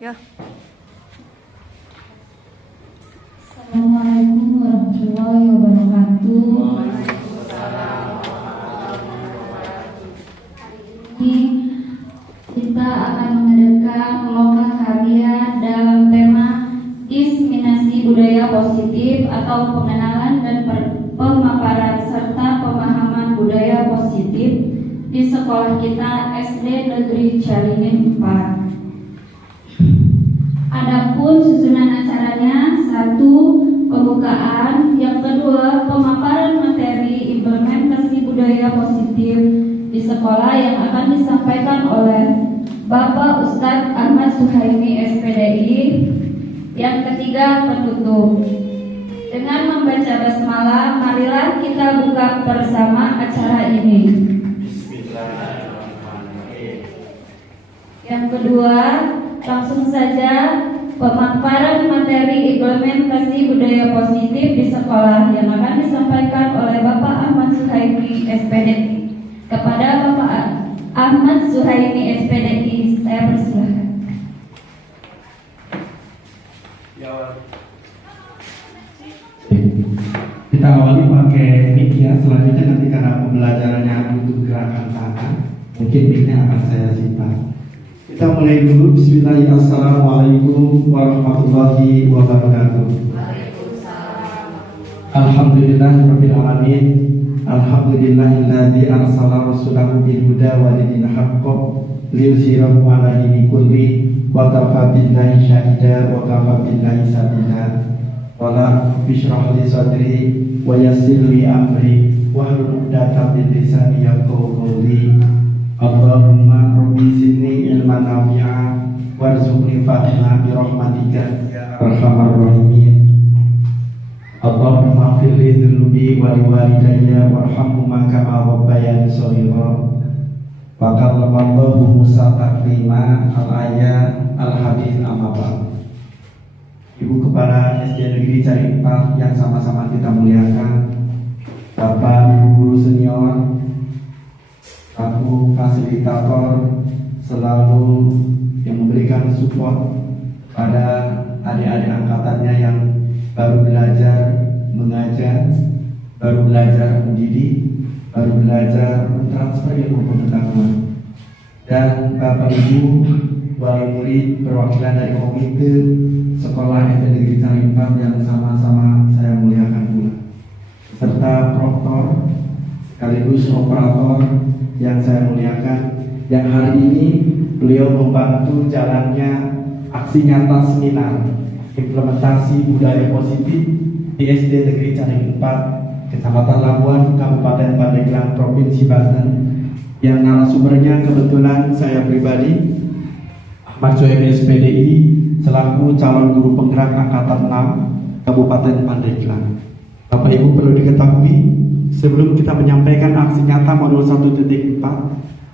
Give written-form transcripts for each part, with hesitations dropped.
Ya. Assalamualaikum warahmatullahi wabarakatuh. Hari ini kita akan mengadakan loka karya dalam tema diseminasi budaya positif atau pengenalan dan pemaparan serta pemahaman budaya positif di sekolah kita SD Negeri Caringin 4. Adapun susunan acaranya: 1. Pembukaan, yang kedua pemaparan materi implementasi budaya positif di sekolah yang akan disampaikan oleh Bapak Ustadz Ahmad Suhaimi SPDI, yang ketiga penutup. Dengan membaca basmalah, marilah kita buka bersama acara ini. Yang kedua, langsung saja pemaparan materi implementasi budaya positif di sekolah yang akan disampaikan oleh Bapak Ahmad Suhaimi SPDI. Kepada Bapak Ahmad Suhaimi SPDI, saya persilahkan. Kita awali pakai mic ya. Selanjutnya nanti karena pembelajarannya butuh gerakan tangan, mungkin mic-nya akan saya simpan. Kita mulai dulu. Bismillahirrahmanirrahim. Assalamualaikum warahmatullahi wabarakatuh. Alhamdulillahirabbil alamin. Alhamdulillahilladzi arsala rasulahu bil huda wa dinil haqq liyuzhirahu 'ala dini kulli wa kafa billahi syahida wa kafa billahi sabila. Wala bishrah li sadri wa yassir li amri wahlul 'uqdatam min lisani yafqahu qawli. Allahumma rabbi zidni ilman nafi'a warzuqni fahma bi rahmatika ya arhamar rahimin. Allahumma ighfir li dhunubi wa li walidayya warhamhuma kama rabbayani shaghira. Wa kallamallahu Musa taklima. Al-ayat al-hadits amma ba'd. Ibu Kepala SD Negeri Caringin 4 yang sama-sama kita muliakan, Bapak Ibu guru senior, aku fasilitator selalu yang memberikan support pada adik-adik angkatannya yang baru belajar mengajar, baru belajar mendidik, baru belajar mentransfer ilmu pengetahuan. Dan Bapak Ibu wali murid perwakilan dari komite sekolah SD Negeri Caringin 4 yang sama-sama saya muliakan pula, serta proktor sekaligus operator yang saya muliakan, yang hari ini beliau membantu jalannya aksi nyata seminar implementasi budaya positif di SD Negeri Caringin 4, Kecamatan Labuan, Kabupaten Pandeglang, Provinsi Banten, yang narasumbernya kebetulan saya pribadi, Ahmad Suhaimi SPDI, selaku calon guru penggerak angkatan 6 Kabupaten Pandeglang. Bapak Ibu perlu diketahui, sebelum kita menyampaikan aksi nyata modul 1.4,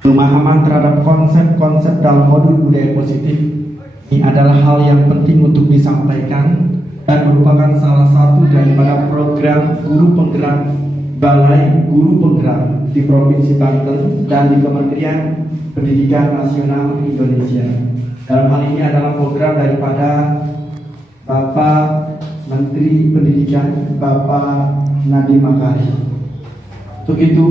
pemahaman terhadap konsep-konsep dalam modul budaya positif ini adalah hal yang penting untuk disampaikan dan merupakan salah satu daripada program guru penggerak Balai Guru Penggerak di Provinsi Banten dan di Kementerian Pendidikan Nasional Indonesia. Dalam hal ini adalah program daripada Bapak Menteri Pendidikan, Bapak Nadiem Makarim. Untuk itu,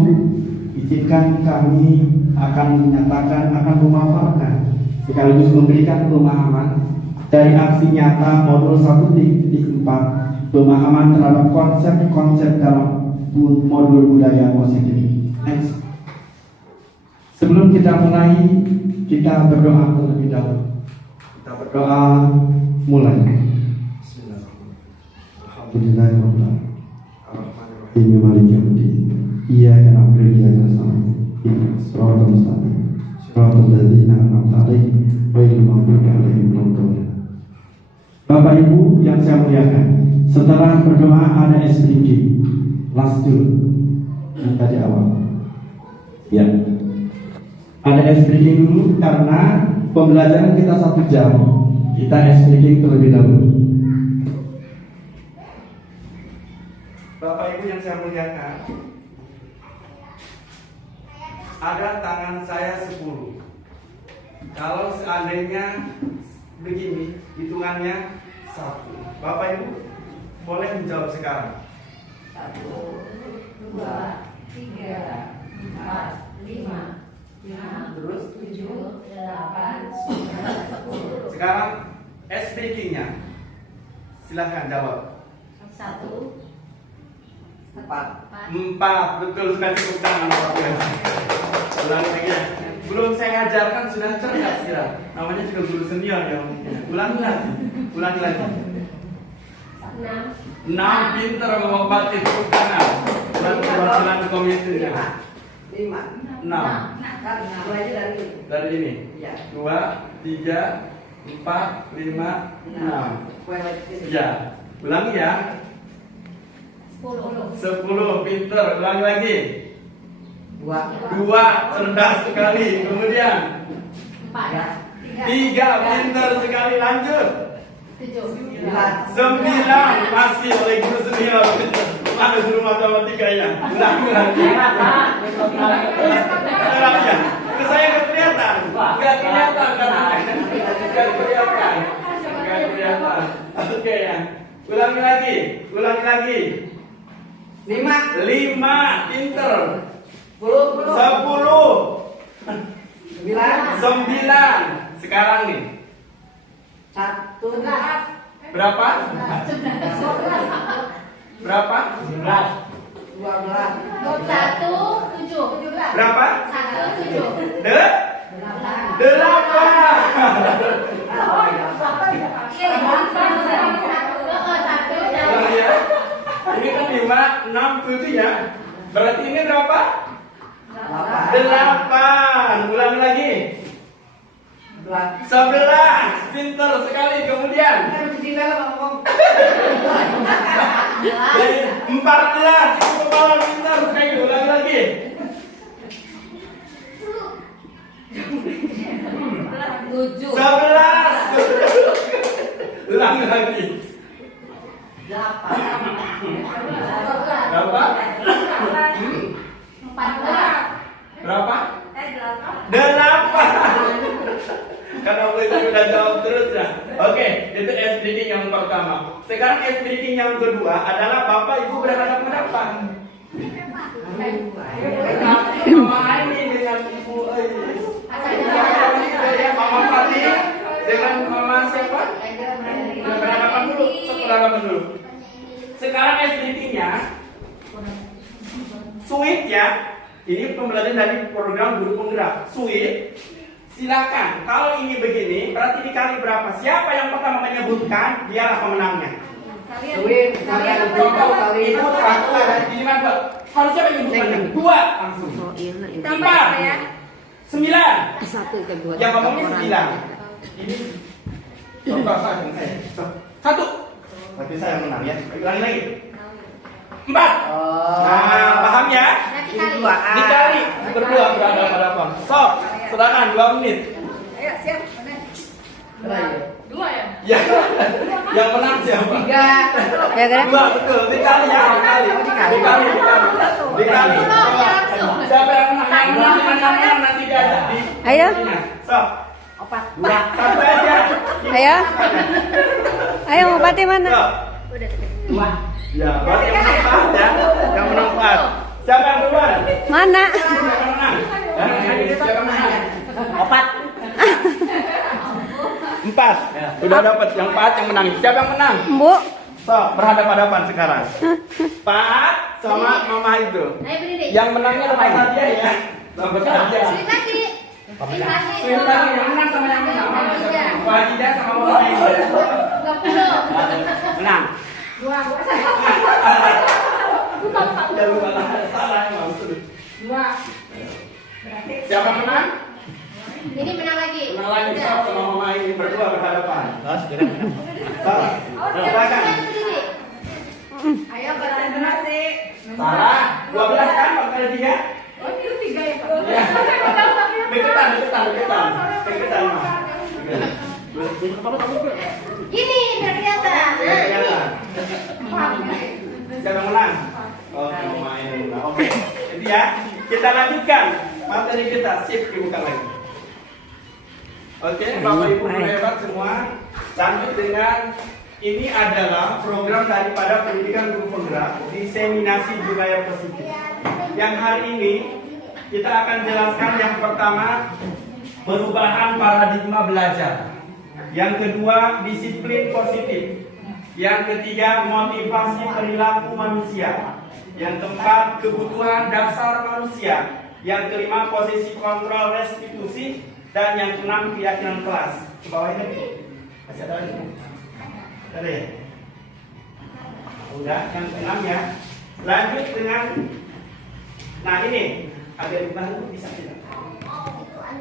izinkan kami akan menyatakan, akan memaparkan sekaligus memberikan pemahaman dari aksi nyata modul 1.4, pemahaman terhadap konsep-konsep dalam modul budaya positif. Next. Sebelum kita mulai, kita berdoa terlebih dahulu. Kita berdoa mulai. Bismillahirrahmanirrahim. Ar-Rahmanir-Rahim. Maliki yaumiddin. Iyyaka na'budu wa iyyaka nasta'in. Ihdinas siratal mustaqim. Siratal ladzina an'amta 'alaihim ghairil maghdubi 'alaihim waladdallin. Bapak Ibu yang saya muliakan, setelah berdoa ada SPG. Last dulu. Yang tadi awal. Ya. Ada SPG dulu karena pembelajaran kita 1 jam. Kita SPG terlebih dahulu. Bapak Ibu yang saya muliakan, ada tangan saya 10. Kalau seandainya begini, hitungannya 1. Bapak Ibu boleh menjawab sekarang. 1, 2, 3, 4, 5, 6, Terus 7, 8, 9, 10. sekarang S breakingnya. Silahkan jawab. 1, 4. Betul sekali, tepuk tangan Bapak Ibu. Ulangi lagi ya. Belum saya ajarkan sudah cerdas ya. Namanya juga guru senior ya mungkin. Ulangi lagi. 6. Pinter ngomong baca, tepuk tangan. Dan perwakilan komisinya. 6. Dari ini. 2, 3, 4, 5, 6. Ya. Ulangi ya. 10. Pinter. Ulangi lagi. 2. Cerdas sekali. Kemudian 3. Pinter sekali. Lanjut. 9. Masih oleh guru senior. Mana guru matematika ya? Ulangi lagi. Terapnya. Saya nggak kelihatan. Nggak kelihatan katanya. Nggak kelihatan. Nggak kelihatan. Oke ya. Ulangi lagi. 5. Pinter. 10. 9. Sekarang nih. Berapa? 12. Berapa? 8. Ini kan 5, 6, 7 ya. Berarti ini berapa? 8. Ulangi lagi. 11. Pinter sekali. Kemudian 14. Kepala pinter sekali. Ulangi lagi. 11. Ulangi lagi. Berapa? Berapa? 8. Karena itu udah jawab terus ya. Oke, itu S breaking yang pertama. Sekarang S breaking yang kedua adalah Bapak Ibu berhadapan-hadapan. Mama ini dengan Ibu Mama Fati dengan Mama siapa? Berhadapan dulu. Berhadapan dulu. Sekarang S breakingnya Sweet ya. Ini pembelajaran dari program guru penggerak. Sweet. Silakan. Kalau ini begini, berarti dikali berapa? Siapa yang pertama menyebutkan, dialah pemenangnya. Ibu satu, ini mana? Harus siapa yang menyebutkan? 2 langsung. 4, 9. Yang ngomongnya 9. Ini contoh saja saya. 1. Berarti saya menang ya. Ulangi lagi. 4. Nah, paham ya? Dikali berdua berhadapan. Sok, silakan 2 menit. Ayo siap. Dua ya? Ya. Yang menang siapa? 3. 2, betul. Dikali ya, dikali. Siapa yang menang? Yang menang nanti diajak di. Ayo. Sok. 2, 1 aja. Ayo mau pati mana? Sok. 2. Ya, berarti yang menang 4 ya. Yang menang 4. Siapa yang duluan? Mana? Siapa yang menang? Siapa yang menang? 4. Udah dapat yang 4 yang menang. Siapa yang menang? Bu. So, berhadapan-hadapan sekarang. 4 sama Mama itu. Yang menangnya dapat hadiah ya. Dapat hadiah. Sweet lagi yang menang sama yang menang. Wajidah sama Mama itu. Menang. Jangan lupa salah emang. 2. Siapa yang menang? Ini menang lagi. Menang lagi sama Mama ini berdua berhadapan. Salah. Silakan. Ayo konsentrasi. Salah. 12 kan kali 3? Oh, itu 3 ya. Iya. Deketan. Gini biar kelihatan. Siapa yang menang? Oke, main. Oke. Jadi ya, kita lanjutkan materi kita. Sip, dibuka lagi. Oke, Bapak Ibu guru hebat semua. Lanjut dengan ini adalah program daripada pendidikan guru penggerak diseminasi budaya positif. Yang hari ini kita akan jelaskan yang pertama perubahan paradigma belajar. Yang kedua disiplin positif. Yang ketiga motivasi perilaku manusia. Yang keempat kebutuhan dasar manusia. Yang kelima posisi kontrol restitusi. Dan yang keenam keyakinan kelas. Ke bawah ini masih ada lagi. Ada ya? Udah, yang keenam ya. Lanjut dengan, nah ini agak dibantu bisa tidak?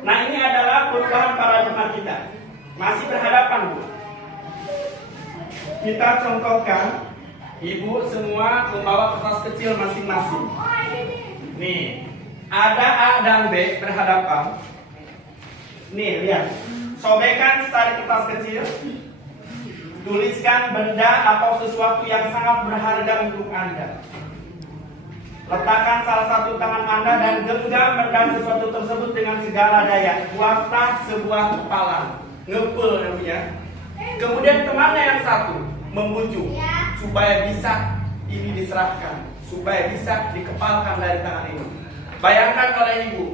Nah ini adalah perubahan paradigma kita. Masih berhadapan Bu. Kita contohkan, Ibu semua membawa kertas kecil masing-masing. Nih, ada A dan B berhadapan. Nih, lihat. Sobekkan tali kertas kecil. Tuliskan benda atau sesuatu yang sangat berharga untuk Anda. Letakkan salah satu tangan Anda dan genggam benda sesuatu tersebut dengan segala daya. Buatlah sebuah kepala. Ngepel namanya. Kemudian temannya yang satu membujuk supaya bisa ini diserahkan, supaya bisa dikepalkan dari tangan ini. Bayangkan oleh Ibu.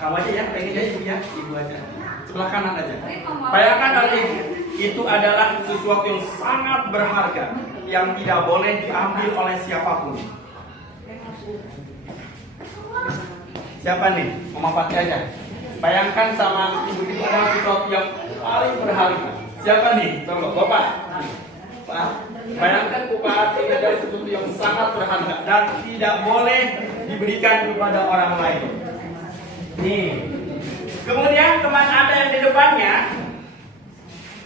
Kamu aja ya, pengen jadi Ibu ya, Ibu aja. Sebelah kanan aja. Bayangkan oleh Ibu, itu adalah sesuatu yang sangat berharga yang tidak boleh diambil oleh siapapun. Siapa nih? Mama Fatih aja. Bayangkan sama Ibu itu adalah sesuatu yang paling berharga. Siapa nih? Coba Bapak. Pak. Bayangkan Bapak ini adalah sesuatu yang sangat berharga dan tidak boleh diberikan kepada orang lain. Nih. Kemudian teman Anda yang di depannya,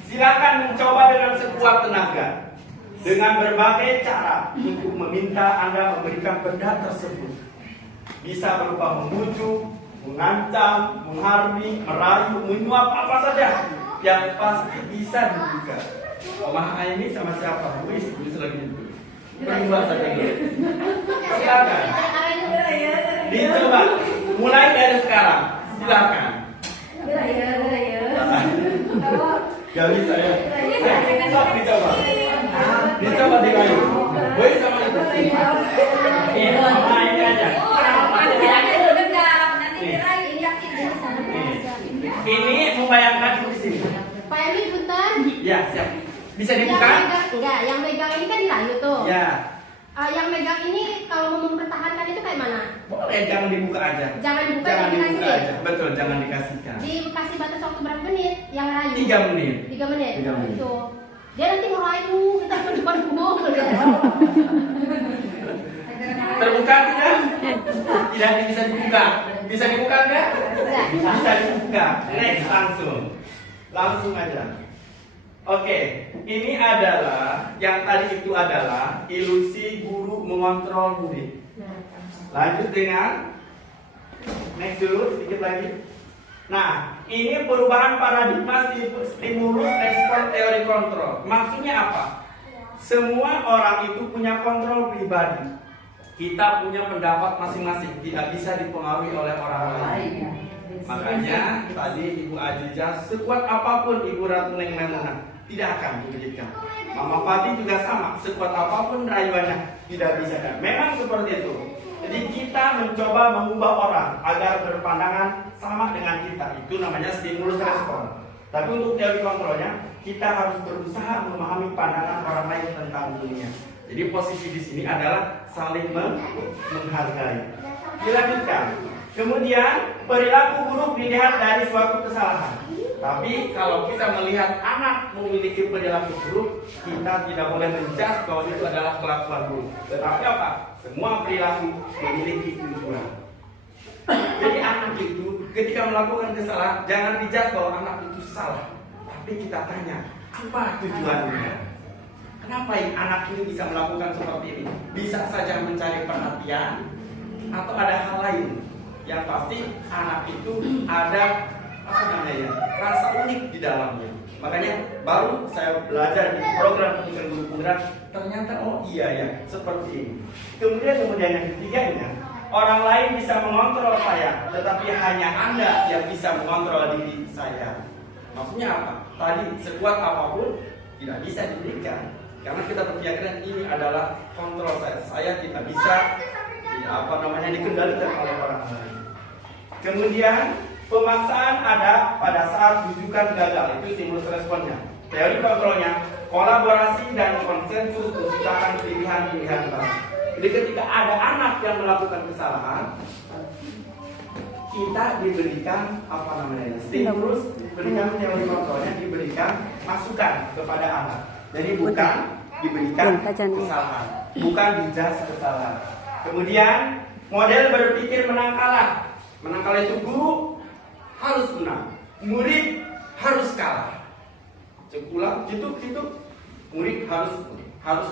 silakan mencoba dengan sekuat tenaga dengan berbagai cara untuk meminta Anda memberikan benda tersebut. Bisa berupa membujuk, mengancam, menghardik, merayu, menyuap, apa saja yang pasti bisa dibuka. Mama ini sama siapa? Wis lagi itu. Berdua saja dulu. Silakan. Dicoba. Mulai dari sekarang. Silakan. Gak bisa ya. Sok dicoba. Dicoba dirayu. Wis sama itu. Ini mama ini aja. Ini membayangkan di sini. Pak Emil bentar. Ya, siap. Bisa dibuka? Enggak, yang megang ini kan dirayu tuh. Ya. Yang megang ini kalau mau mempertahankan itu kayak mana? Boleh, jangan dibuka aja. Jangan dibuka, jangan dibuka dikasih. aja. Betul, jangan dikasihkan. Dikasih batas waktu berapa menit yang rayu? 3 menit. 3 menit. 3 menit. Itu. Dia nanti ngerayu kita ke depan gubuk. Terbuka tidak? Tidak bisa dibuka. Bisa dibuka enggak? Bisa dibuka. Next langsung. Langsung aja. Oke, ini adalah yang tadi itu adalah ilusi guru mengontrol murid. Lanjut dengan next dulu sedikit lagi. Nah, ini perubahan paradigma stimulus respon teori kontrol. Maksudnya apa? Semua orang itu punya kontrol pribadi. Kita punya pendapat masing-masing, tidak bisa dipengaruhi oleh orang lain. Makanya tadi Ibu Azizah, sekuat apapun Ibu Ratu Neng Memunah, tidak akan diberikan. Mama Fatih juga sama, sekuat apapun rayuannya tidak bisa kan. Memang seperti itu. Jadi kita mencoba mengubah orang agar berpandangan sama dengan kita. Itu namanya stimulus respon. Tapi untuk teori kontrolnya, kita harus berusaha memahami pandangan orang lain tentang dunia. Jadi posisi di sini adalah saling menghargai. Dilanjutkan. Kemudian perilaku buruk dilihat dari suatu kesalahan. Tapi kalau kita melihat anak memiliki perilaku buruk, kita tidak boleh menjudge bahwa itu adalah kelakuan buruk. Tetapi apa? Semua perilaku memiliki tujuan. Jadi anak itu ketika melakukan kesalahan, jangan dijudge bahwa anak itu salah. Tapi kita tanya, apa tujuannya? Kenapa anak ini bisa melakukan seperti ini? Bisa saja mencari perhatian atau ada hal lain. Yang pasti anak itu ada rasa unik di dalamnya. Makanya baru saya belajar di program pendidikan guru penggerak, ternyata oh iya ya seperti ini. Kemudian yang ketiganya, orang lain bisa mengontrol saya, tetapi hanya Anda yang bisa mengontrol diri saya. Maksudnya apa? Tadi sekuat apapun tidak bisa diberikan, karena kita berkeyakinan ini adalah kontrol saya. Saya tidak bisa dikendalikan oleh orang lain. Kemudian pemaksaan ada pada saat rujukan gagal, itu stimulus responnya. Teori kontrolnya, kolaborasi dan konsensus menciptakan pilihan-pilihan baru. Jadi ketika ada anak yang melakukan kesalahan, kita diberikan stimulus, diberikan teori kontrolnya, diberikan masukan kepada anak. Jadi bukan diberikan kesalahan, bukan dijudge kesalahan. Kemudian model berpikir menang kalah. Menang kalah itu guru harus menang, murid harus kalah. Ulang, gitu, murid harus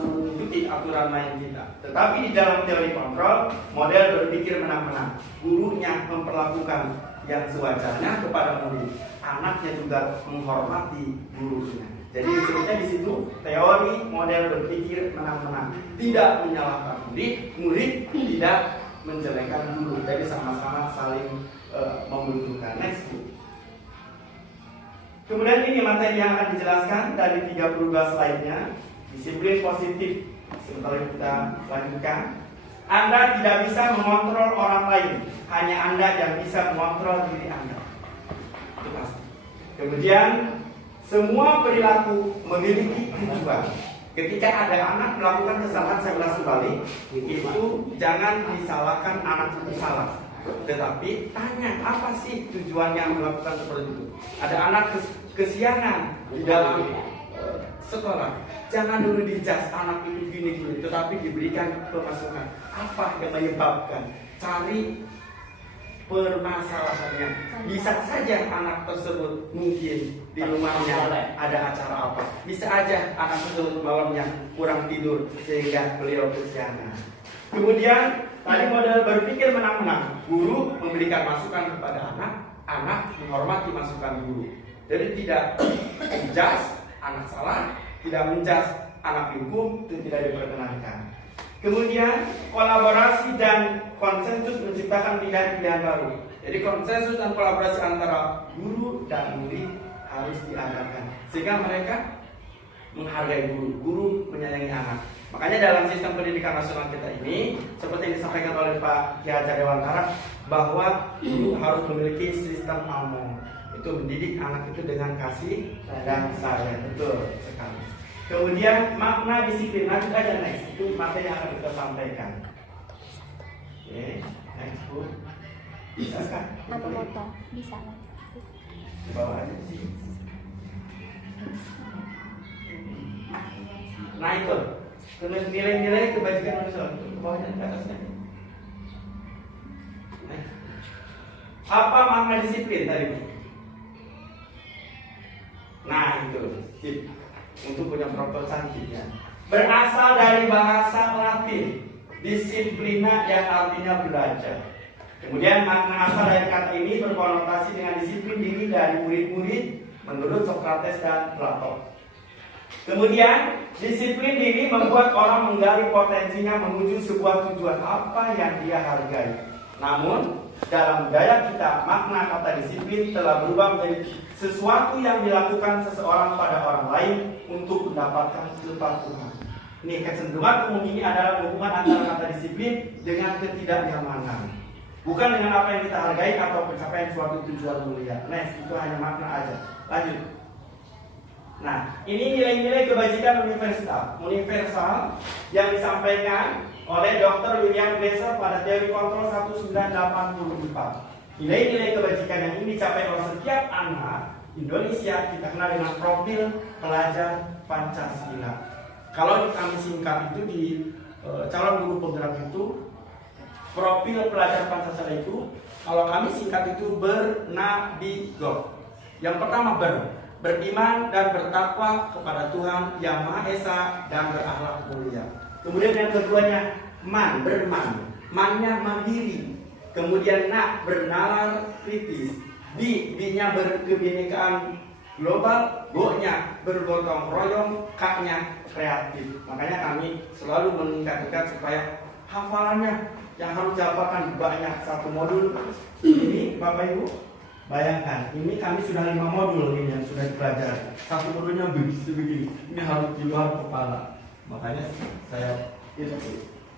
mengikuti aturan main kita. Tetapi di dalam teori kontrol, model berpikir menang-menang. Gurunya memperlakukan yang sewajarnya kepada murid. Anaknya juga menghormati gurunya. Jadi disebutnya di situ teori model berpikir menang-menang. Tidak menyalahkan murid tidak menjelekkan guru. Jadi sama-sama saling membutuhkan. Next. Kemudian ini materi yang akan dijelaskan dari 32 slide-nya. Disiplin positif. Sebentar kita lanjutkan. Anda tidak bisa mengontrol orang lain, hanya Anda yang bisa mengontrol diri Anda. Itu pasti. Kemudian semua perilaku memiliki tujuan. Ketika ada anak melakukan kesalahan, saya ulas kembali, itu jangan disalahkan anak itu salah. Tetapi tanya apa sih tujuannya melakukan seperti itu. Ada anak kesiangan di dalam sekolah, jangan dulu dijudge anak itu gini-gini, tetapi diberikan pemasukan. Apa yang menyebabkan? Cari permasalahannya. Bisa saja anak tersebut mungkin di rumahnya ada acara apa. Bisa aja anak tersebut malamnya kurang tidur sehingga beliau kesiangan. Kemudian tadi model berpikir menang-menang. Guru memberikan masukan kepada anak, anak menghormati masukan guru. Jadi tidak menjudge anak salah, tidak menjudge anak hukum, itu tidak diperkenankan. Kemudian kolaborasi dan konsensus menciptakan pilihan-pilihan baru. Jadi konsensus dan kolaborasi antara guru dan murid harus diadakan sehingga mereka menghargai guru, guru menyayangi anak. Makanya dalam sistem pendidikan nasional kita ini, seperti yang disampaikan oleh Pak Ki Hajar Dewantara, bahwa guru harus memiliki sistem among. Itu mendidik anak itu dengan kasih dan sayang. Betul sekali. Kemudian makna disiplin. Lanjut aja next. Itu materi yang akan kita sampaikan. Oke, next Bu. Bisa kan? Apa foto? Bisa. Bawa aja di sini. Nah itu. Nilai-nilai kebajikan manusia. Bawahnya ke atasnya. Apa makna disiplin tadi? Nah itu. Untuk punya proposal cantiknya. Berasal dari bahasa Latin, disiplina yang artinya belajar. Kemudian makna asal dari kata ini berkonotasi dengan disiplin diri dari murid-murid menurut Sokrates dan Plato. Kemudian disiplin diri membuat orang menggali potensinya menuju sebuah tujuan apa yang dia hargai. Namun dalam budaya kita, makna kata disiplin telah berubah menjadi sesuatu yang dilakukan seseorang pada orang lain untuk mendapatkan kepatuhan. Ini kecenderungan umum ini adalah hubungan antara kata disiplin dengan ketidaknyamanan, bukan dengan apa yang kita hargai atau pencapaian suatu tujuan mulia. Next, itu hanya makna aja. Lanjut. Nah, ini nilai-nilai kebajikan universal yang disampaikan oleh Dr. William Glasser pada teori kontrol 1984. Nilai-nilai kebajikan yang ini dicapai oleh setiap anak Indonesia kita kenal dengan profil pelajar Pancasila. Kalau kami singkat itu di calon guru penggerak itu, profil pelajar Pancasila itu, kalau kami singkat itu bernabigo. Yang pertama beriman dan bertakwa kepada Tuhan Yang Maha Esa dan berakhlak mulia. Kemudian yang keduanya berman, mannya mandiri. Kemudian bernalar kritis, B-nya berkebinekaan global, go-nya bergotong royong, K-nya kreatif. Makanya kami selalu meningkatkan supaya hafalannya yang harus didapatkan banyak satu modul. Ini Bapak Ibu, bayangkan, ini kami sudah 5 modul ini yang sudah dipelajari. Satu modulnya begini, ini harus di luar kepala. Makanya saya itu.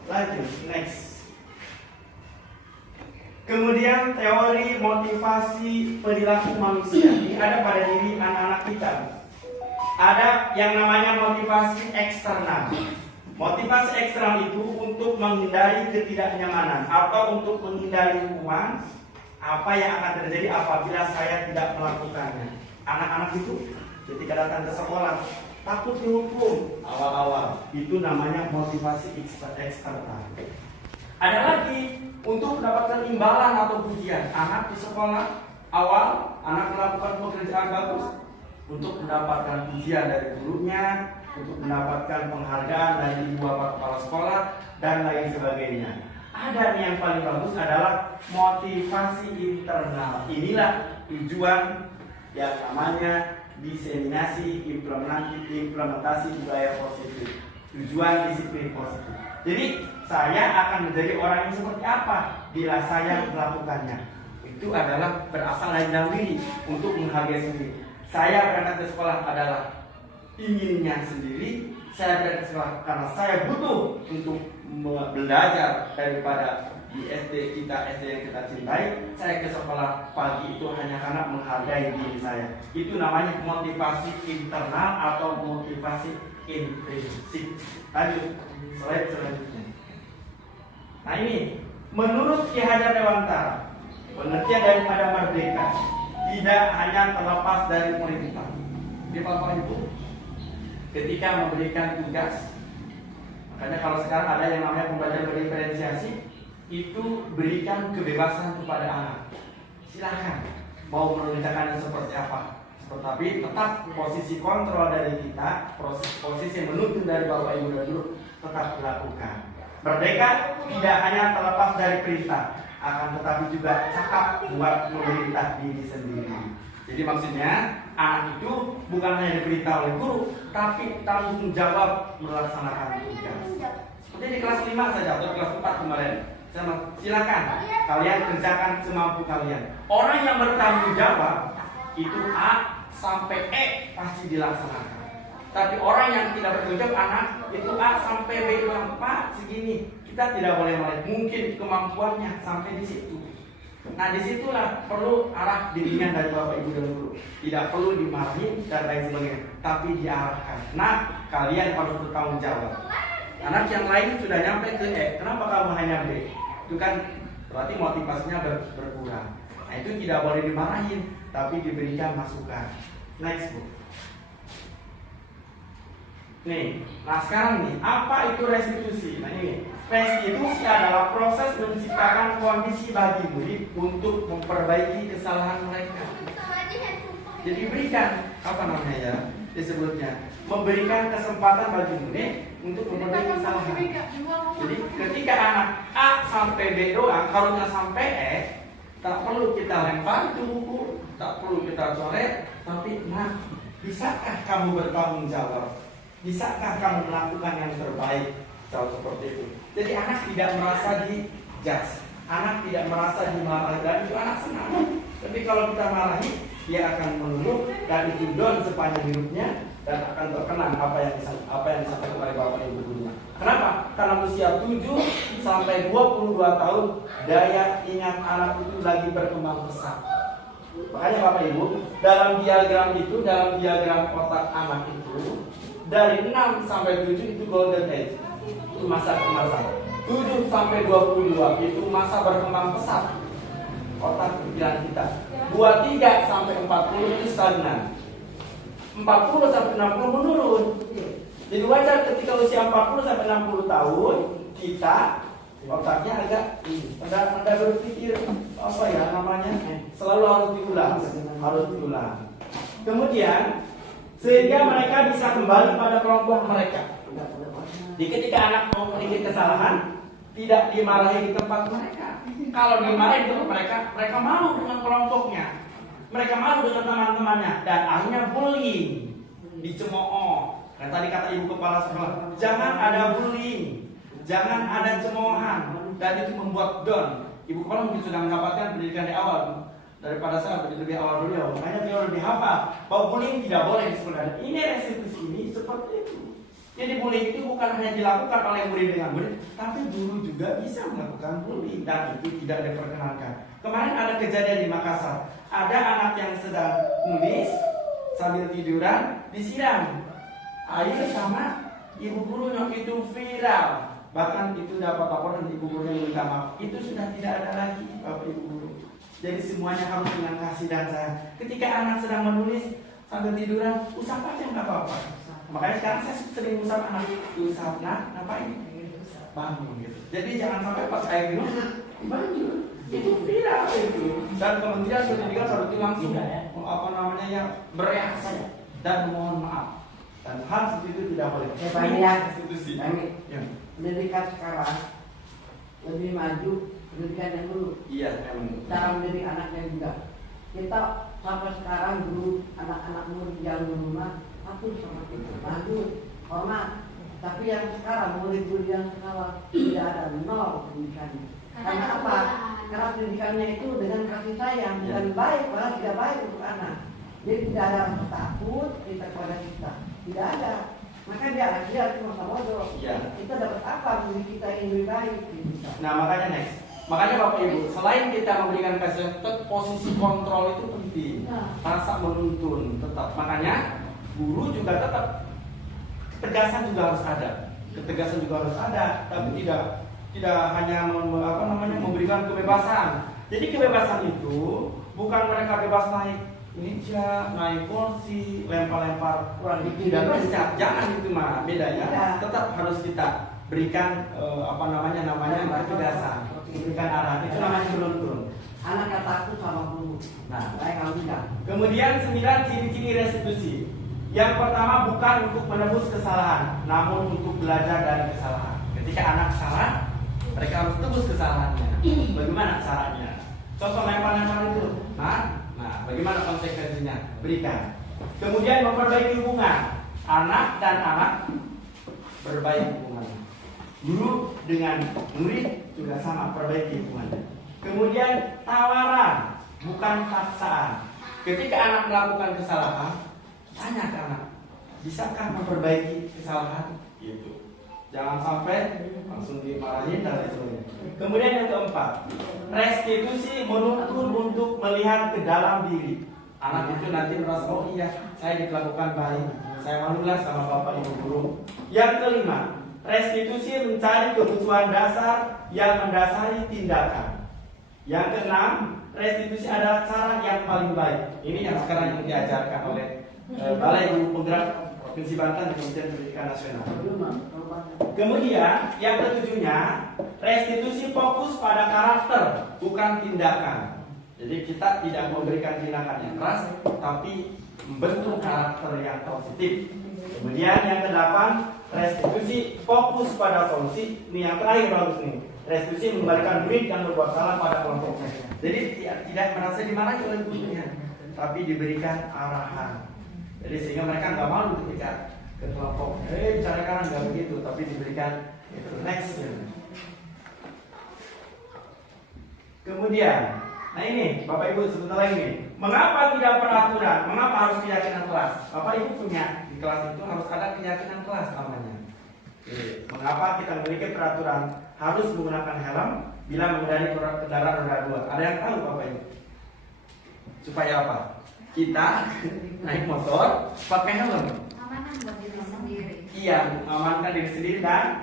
Lanjut, next. Kemudian teori motivasi perilaku manusia ini ada pada diri anak-anak kita. Ada yang namanya motivasi eksternal. Motivasi eksternal itu untuk menghindari ketidaknyamanan atau untuk menghindari hukuman apa yang akan terjadi apabila saya tidak melakukannya. Anak-anak itu ketika datang ke sekolah takut dihukum awal-awal. Itu namanya motivasi eksternal. Ada lagi untuk mendapatkan imbalan atau pujian. Anak di sekolah awal, anak melakukan pekerjaan bagus untuk mendapatkan pujian dari gurunya, untuk mendapatkan penghargaan dari ibu bapak kepala sekolah dan lain sebagainya. Ada nih yang paling bagus adalah motivasi internal. Inilah tujuan yang namanya diseminasi implementasi budaya positif. Tujuan disiplin positif. Jadi saya akan menjadi orang yang seperti apa bila saya melakukannya. Itu adalah berasal dari dalam diri untuk menghargai sendiri. Saya berangkat ke sekolah adalah inginnya sendiri. Saya berangkat ke sekolah karena saya butuh untuk belajar daripada di SD kita, SD yang kita cintai. Saya ke sekolah pagi itu hanya karena menghargai diri saya. Itu namanya motivasi internal atau motivasi intrinsik. Lanjut, slide selanjutnya. Nah ini, menurut Ki Hajar Dewantara, pengertian daripada merdeka tidak hanya terlepas dari perintah. Jadi Bapak Ibu, ketika memberikan tugas, makanya kalau sekarang ada yang namanya pembelajaran berdiferensiasi, itu berikan kebebasan kepada anak. Silahkan mau mengerjakannya seperti apa. Tetapi tetap posisi kontrol dari kita, posisi yang menuntun dari Bapak Ibu dan Guru tetap dilakukan. Merdeka tidak hanya terlepas dari perintah, akan tetapi juga cakap buat memerintah diri sendiri. Jadi maksudnya anak itu bukan hanya diperintah oleh guru, tapi tanggung jawab melaksanakan tugas. Seperti di kelas 5 saja atau kelas 4 kemarin. Silakan kalian kerjakan semampu kalian. Orang yang bertanggung jawab itu A sampai E pasti dilaksanakan. Tapi orang yang tidak bertanggung jawab anak itu A sampai B doang, Pak segini. Kita tidak boleh melihat mungkin kemampuannya sampai di situ. Nah disitulah perlu arah bimbingan dari Bapak Ibu dan Guru. Tidak perlu dimarahin dan lain sebagainya, tapi diarahkan. Nah kalian harus bertanggung jawab. Anak yang lain sudah nyampe ke E, kenapa kamu hanya B? Itu kan berarti motivasinya berkurang. Nah itu tidak boleh dimarahin, tapi diberikan masukan. Next Bu. Nih, nah sekarang nih, apa itu restitusi? Nah ini, restitusi adalah proses menciptakan kondisi bagi murid untuk memperbaiki kesalahan mereka. Jadi berikan, apa namanya ya, disebutnya, memberikan kesempatan bagi murid untuk memperbaiki kesalahan. Jadi ketika anak A sampai B doang, harusnya sampai E, tak perlu kita lempar itu buku, tak perlu kita coret, tapi nah, bisakah kamu bertanggung jawab? Bisakah kamu melakukan yang terbaik? Jauh seperti itu. Jadi anak tidak merasa dijudge, anak tidak merasa dimarahi, dan itu anak senang. Tapi kalau kita marahi, dia akan mengeluh dan itu down sepanjang hidupnya dan akan terkenang apa yang disampaikan oleh Bapak Ibu gurunya. Kenapa? Karena usia 7 sampai 22 tahun daya ingat anak itu lagi berkembang pesat. Makanya Bapak Ibu, dalam diagram otak anak itu dari 6 sampai 7 itu golden age. Itu masa kemasan. 7 sampai 22 itu masa berkembang pesat otak pikiran kita. 23 sampai 40 itu stagnan. 40 sampai 60 menurun. Jadi wajar ketika usia 40 sampai 60 tahun kita otaknya agak anda berpikir apa ya namanya, selalu harus diulang. Kemudian sehingga mereka bisa kembali pada kelompok mereka. Jadi ketika anak memiliki kesalahan, tidak dimarahi di tempat mereka. Kalau dimarahi di tempat mereka, mereka malu dengan kelompoknya, mereka malu dengan teman-temannya, dan akhirnya bullying, dicemooh. Dan tadi kata ibu kepala sekolah, jangan ada bullying, jangan ada cemoohan. dan itu membuat down. Ibu kepala mungkin sudah mendapatkan pendidikan di awal daripada saya lebih awal beliau. Makanya beliau lebih hafal bahwa bullying tidak boleh di sekolah. Ini restitusi ini seperti itu. Jadi bullying itu bukan hanya dilakukan oleh murid dengan murid, tapi guru juga bisa melakukan bullying dan itu tidak diperkenankan. Kemarin ada kejadian di Makassar. Ada anak yang sedang nulis sambil tiduran disiram air sama ibu gurunya, itu viral. Bahkan itu dapat laporan ibu gurunya minta maaf. Itu sudah tidak ada lagi bapak ibu guru. Jadi semuanya harus dengan kasih dan sayang. Ketika anak sedang menulis sambil tiduran, usap aja nggak apa-apa. Makanya sekarang saya sering usap anak, usap, nah ngapain? Bangun gitu. Jadi jangan sampai pas air minum banjir. Itu viral itu. Dan Kementerian Pendidikan harus langsung bereaksi dan mohon maaf. Dan hal seperti itu tidak boleh. Institusi. Pendidikan sekarang lebih maju pendidikan yang dulu. Iya, memang. Cara mendidik anaknya juga. Kita sampai sekarang dulu anak-anak murid yang di rumah aku seperti itu maju, hormat. Tapi yang sekarang murid-murid yang sekarang tidak ada, nol pendidikannya. Karena apa? Karena pendidikannya itu dengan kasih sayang dan baik, malah tidak baik untuk anak. Jadi tidak ada rasa takut kita kepada kita, tidak ada. Maka dia cuma sama bodoh. Iya. Kita dapat apa mendidik kita yang lebih baik? Nah makanya Bapak Ibu, selain kita memberikan kasih sayang, posisi kontrol itu penting. Rasa menuntun tetap. Makanya guru juga tetap, ketegasan juga harus ada. Ketegasan juga harus ada, tapi tidak hanya memberikan kebebasan. Jadi kebebasan itu bukan mereka bebas naik meja, naik kursi, lempar-lempar kurang tidak bisa. Jangan itu mah bedanya. Tetap harus kita berikan ketegasan, berikan arahan. Itu namanya menuntun. Anak yang takut sama guru. Nah, kalau tidak. Kemudian 9 ciri-ciri restitusi. Yang pertama bukan untuk menebus kesalahan, namun untuk belajar dari kesalahan. Ketika anak salah, mereka harus tebus kesalahannya. Bagaimana caranya? Contoh lempar-lempar itu. Nah, bagaimana konsekuensinya? Berikan. Kemudian memperbaiki hubungan anak dan anak, berbaik hubungan. Guru dengan murid juga sama, perbaiki hubungannya. Kemudian tawaran, bukan paksaan. Ketika anak melakukan kesalahan, tanya ke anak, bisakah memperbaiki kesalahan? Gitu. Jangan sampai langsung dimarahin dan lain sebagainya. Kemudian yang keempat, restitusi menuntun untuk melihat ke dalam diri. Anak itu nanti merasa, oh iya, saya diperlakukan baik, saya malulah sama bapak ibu guru. Yang kelima, restitusi mencari kebutuhan dasar yang mendasari tindakan. Yang keenam, restitusi adalah cara yang paling baik. Ini yang sekarang yang diajarkan oleh Balai Guru Penggerak Provinsi Banten dan Kementerian Pendidikan Nasional. Kemudian yang ketujuhnya, restitusi fokus pada karakter, bukan tindakan. Jadi kita tidak memberikan tindakan yang keras, tapi membentuk karakter yang positif. Kemudian yang kedelapan, restitusi fokus pada solusi. Ini yang terakhir bagus nih. Restitusi mengembalikan murid yang berbuat salah pada kelompoknya. Jadi tidak merasa dimarahi oleh gurunya, tapi diberikan arahan. Jadi sehingga mereka nggak malu ketika ke kelompok, bicarakan nggak begitu, tapi diberikan itu next. Kemudian, nah ini Bapak Ibu sebentar lagi nih, mengapa tidak peraturan? Mengapa harus keyakinan kelas? Bapak Ibu punya di kelas itu harus ada keyakinan kelas namanya. Mengapa kita memiliki peraturan harus menggunakan helm bila mengendarai kendaraan roda 2? Ada yang tahu Bapak Ibu? Supaya apa? Kita naik motor pakai helm. Amanah buat diri sendiri. Iya, mengamankan diri sendiri dan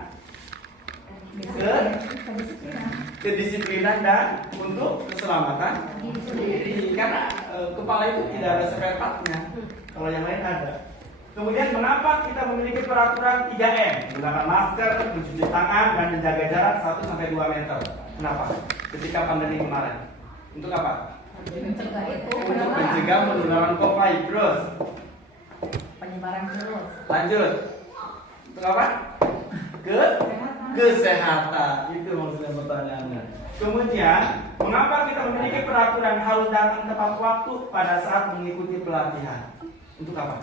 kedisiplinan dan untuk keselamatan diri. Karena kepala itu tidak ada spare partnya. Kalau yang lain ada. Kemudian mengapa kita memiliki peraturan 3M? Menggunakan masker, mencuci tangan, dan menjaga jarak 1-2 meter. Kenapa? Ketika pandemi kemarin. Untuk apa? Untuk mencegah penularan COVID. Terus Penyebaran virus. lanjut. Untuk apa? Kesehatan. Itu maksudnya pertanyaannya. Kemudian, mengapa kita memiliki peraturan harus datang tepat waktu pada saat mengikuti pelatihan? Untuk apa?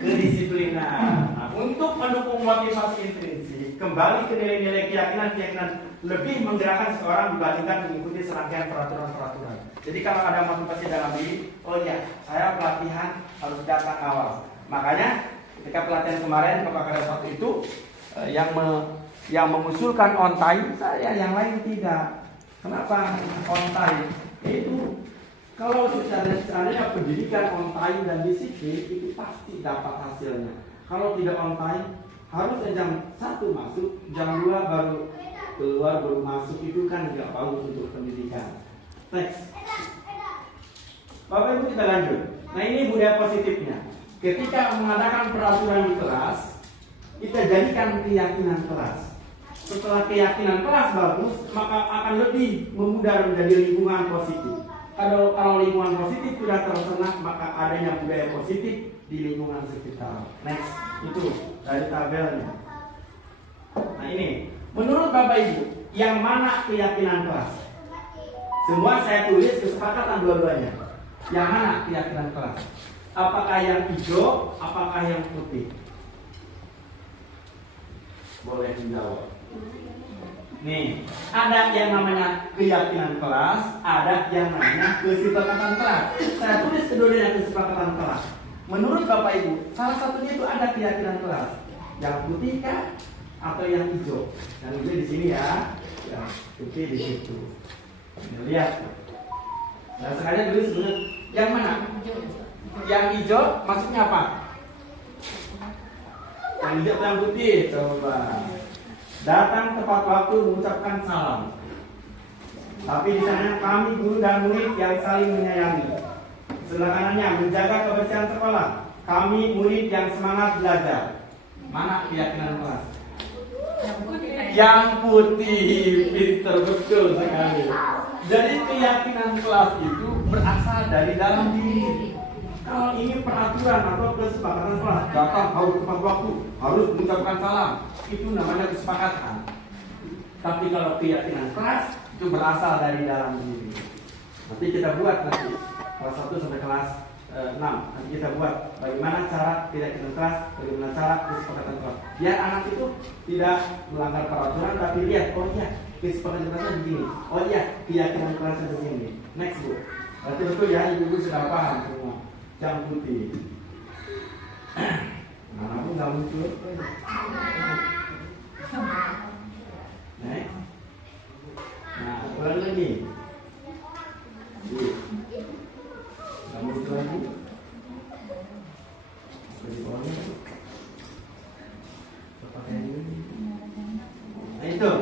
kedisiplinan. Nah, untuk mendukung motivasi intrinsik, kembali ke nilai-nilai keyakinan lebih menggerakkan seseorang dibandingkan mengikuti serangkaian peraturan-peraturan. Jadi kalau ada motivasi dalam diri, oh iya, saya pelatihan harus datang awal. Makanya ketika pelatihan kemarin Bapak Kadar 1 itu yang mengusulkan on time, saya yang lain tidak. Kenapa on time? Yaitu kalau secara pendidikan on time dan disiplin itu pasti dapat hasilnya. Kalau tidak on time, harus jam 1 masuk, jam 2 baru keluar, baru masuk, itu kan tidak bagus untuk pendidikan. Next. Bapak Ibu kita lanjut. Nah ini budaya positifnya. Ketika mengadakan peraturan di kelas, kita jadikan keyakinan kelas. Setelah keyakinan kelas bagus, maka akan lebih memudah menjadi lingkungan positif. Kalau lingkungan positif sudah tersenat, maka adanya budaya positif di lingkungan sekitar. Next, itu dari tabelnya. Nah ini, menurut Bapak Ibu, yang mana keyakinan kelas? Semua saya tulis kesepakatan dua-duanya. Yang mana keyakinan kelas? Apakah yang hijau, apakah yang putih? Boleh dijawab. Nih, ada yang namanya keyakinan kelas, ada yang namanya kesepakatan kelas. Saya tulis kedua-duanya kesepakatan kelas. Menurut Bapak Ibu, salah satunya itu ada keyakinan kelas. Yang putih kah atau yang hijau? Yang hijau di sini ya, yang putih di situ. Ini lihat. Nah, sekalian tulis benar. Yang mana? Yang hijau maksudnya apa? Yang hijau atau yang putih? Coba. Datang tepat waktu mengucapkan salam. Tapi di sana kami guru dan murid yang saling menyayangi. Sebelah kanannya menjaga kebersihan sekolah. Kami murid yang semangat belajar. Mana keyakinan kelas? Yang putih, pinter betul sekali. Jadi keyakinan kelas itu berasal dari dalam diri. Kalau ini peraturan atau kesepakatan kelas, datang harus tepat waktu, harus mengucapkan salam, itu namanya kesepakatan. Tapi kalau keyakinan kelas itu berasal dari dalam diri. Nanti kita buat nanti kelas 1 sampai kelas 6. Nanti kita buat bagaimana cara keyakinan kelas, bagaimana cara kesepakatan kelas. Biar anak itu tidak melanggar peraturan, tapi lihat, oh iya, kesepakatan kelasnya begini. Oh iya, keyakinan kelasnya begini. Next Bu. Berarti betul ya, ibu sudah paham semua. Yang putih. Mana pun nggak muncul. Next. Nah, ulang lagi. Nggak muncul lagi. Di bawahnya. Nah itu.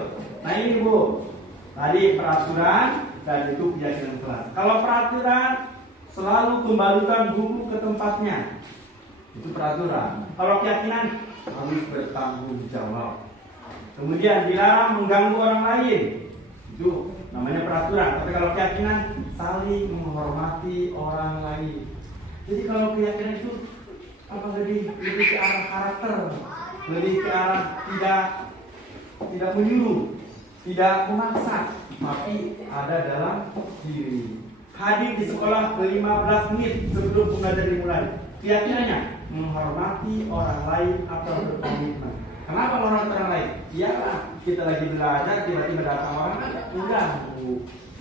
Nah ini Bu. Tadi peraturan dan itu keyakinan kelas. Kalau peraturan selalu kembalikan buku ke tempatnya. Itu peraturan. Kalau keyakinan harus bertanggung jawab. Kemudian dilarang mengganggu orang lain. Itu namanya peraturan. Tapi kalau keyakinan saling menghormati orang lain. Jadi kalau keyakinan itu apa lebih ke arah karakter, lebih ke arah tidak menyuruh, tidak memaksa, tapi ada dalam diri. Hadir di sekolah 15 menit sebelum pembelajaran dimulai. Keyakinannya menghormati orang lain atau berkomitmen. Kenapa menghormati orang lain? Iyalah, kita lagi belajar, tiba-tiba datang orang kan mengganggu,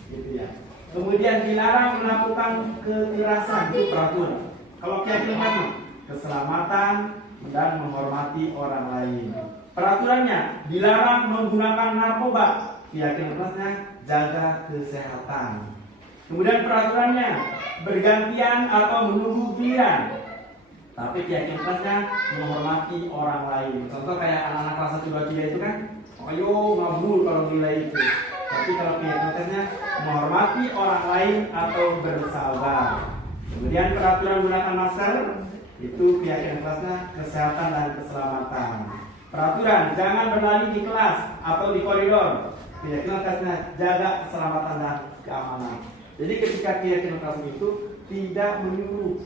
gitu ya. Kemudian dilarang melakukan kekerasan, itu peraturan. Kalau keyakinan keselamatan dan menghormati orang lain. Peraturannya dilarang menggunakan narkoba. Keyakinan kelasnya jaga kesehatan. Kemudian peraturannya bergantian atau menunggu giliran. Tapi keyakinan kelasnya menghormati orang lain. Contoh kayak anak-anak kelas 1, 2, 3 itu kan, ayo ngabul kalau nilai itu. Tapi kalau keyakinan kelasnya menghormati orang lain atau bersabar. Kemudian peraturan menggunakan masker, itu keyakinan kelasnya kesehatan dan keselamatan. Peraturan jangan berlari di kelas atau di koridor. Keyakinan kelasnya jaga keselamatan dan keamanan. Jadi ketika keyakinan kelas itu tidak menyuruh,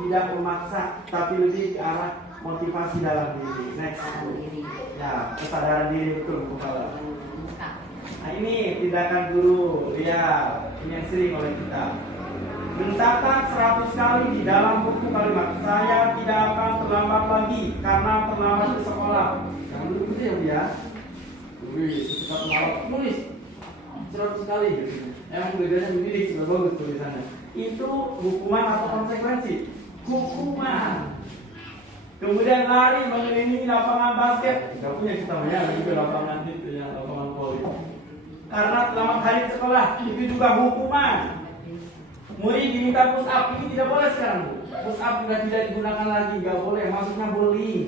tidak memaksa, tapi lebih ke arah motivasi dalam diri. Next, ya kesadaran diri betul bukan. Nah ini tindakan guru, ya ini yang sering oleh kita. Mencatat 100 kali di dalam buku kalimat. Saya tidak terlambat lagi karena terlambat ke sekolah. Jangan dulu gitu ya Bu ya. Wih, kita terlambat nulis cerot sekali gitu. Emang bedanya mendidik sudah bagus tulisannya. Itu hukuman atau konsekuensi? Hukuman. Kemudian lari mengelilingi lapangan basket. Tidak punya kita banyak juga lapangan itu yang lapangan voli. Karena terlambat hari sekolah itu juga hukuman. Murid diminta push up, ini tidak boleh sekarang Bu. Push up sudah tidak digunakan lagi, nggak boleh. Maksudnya bullying,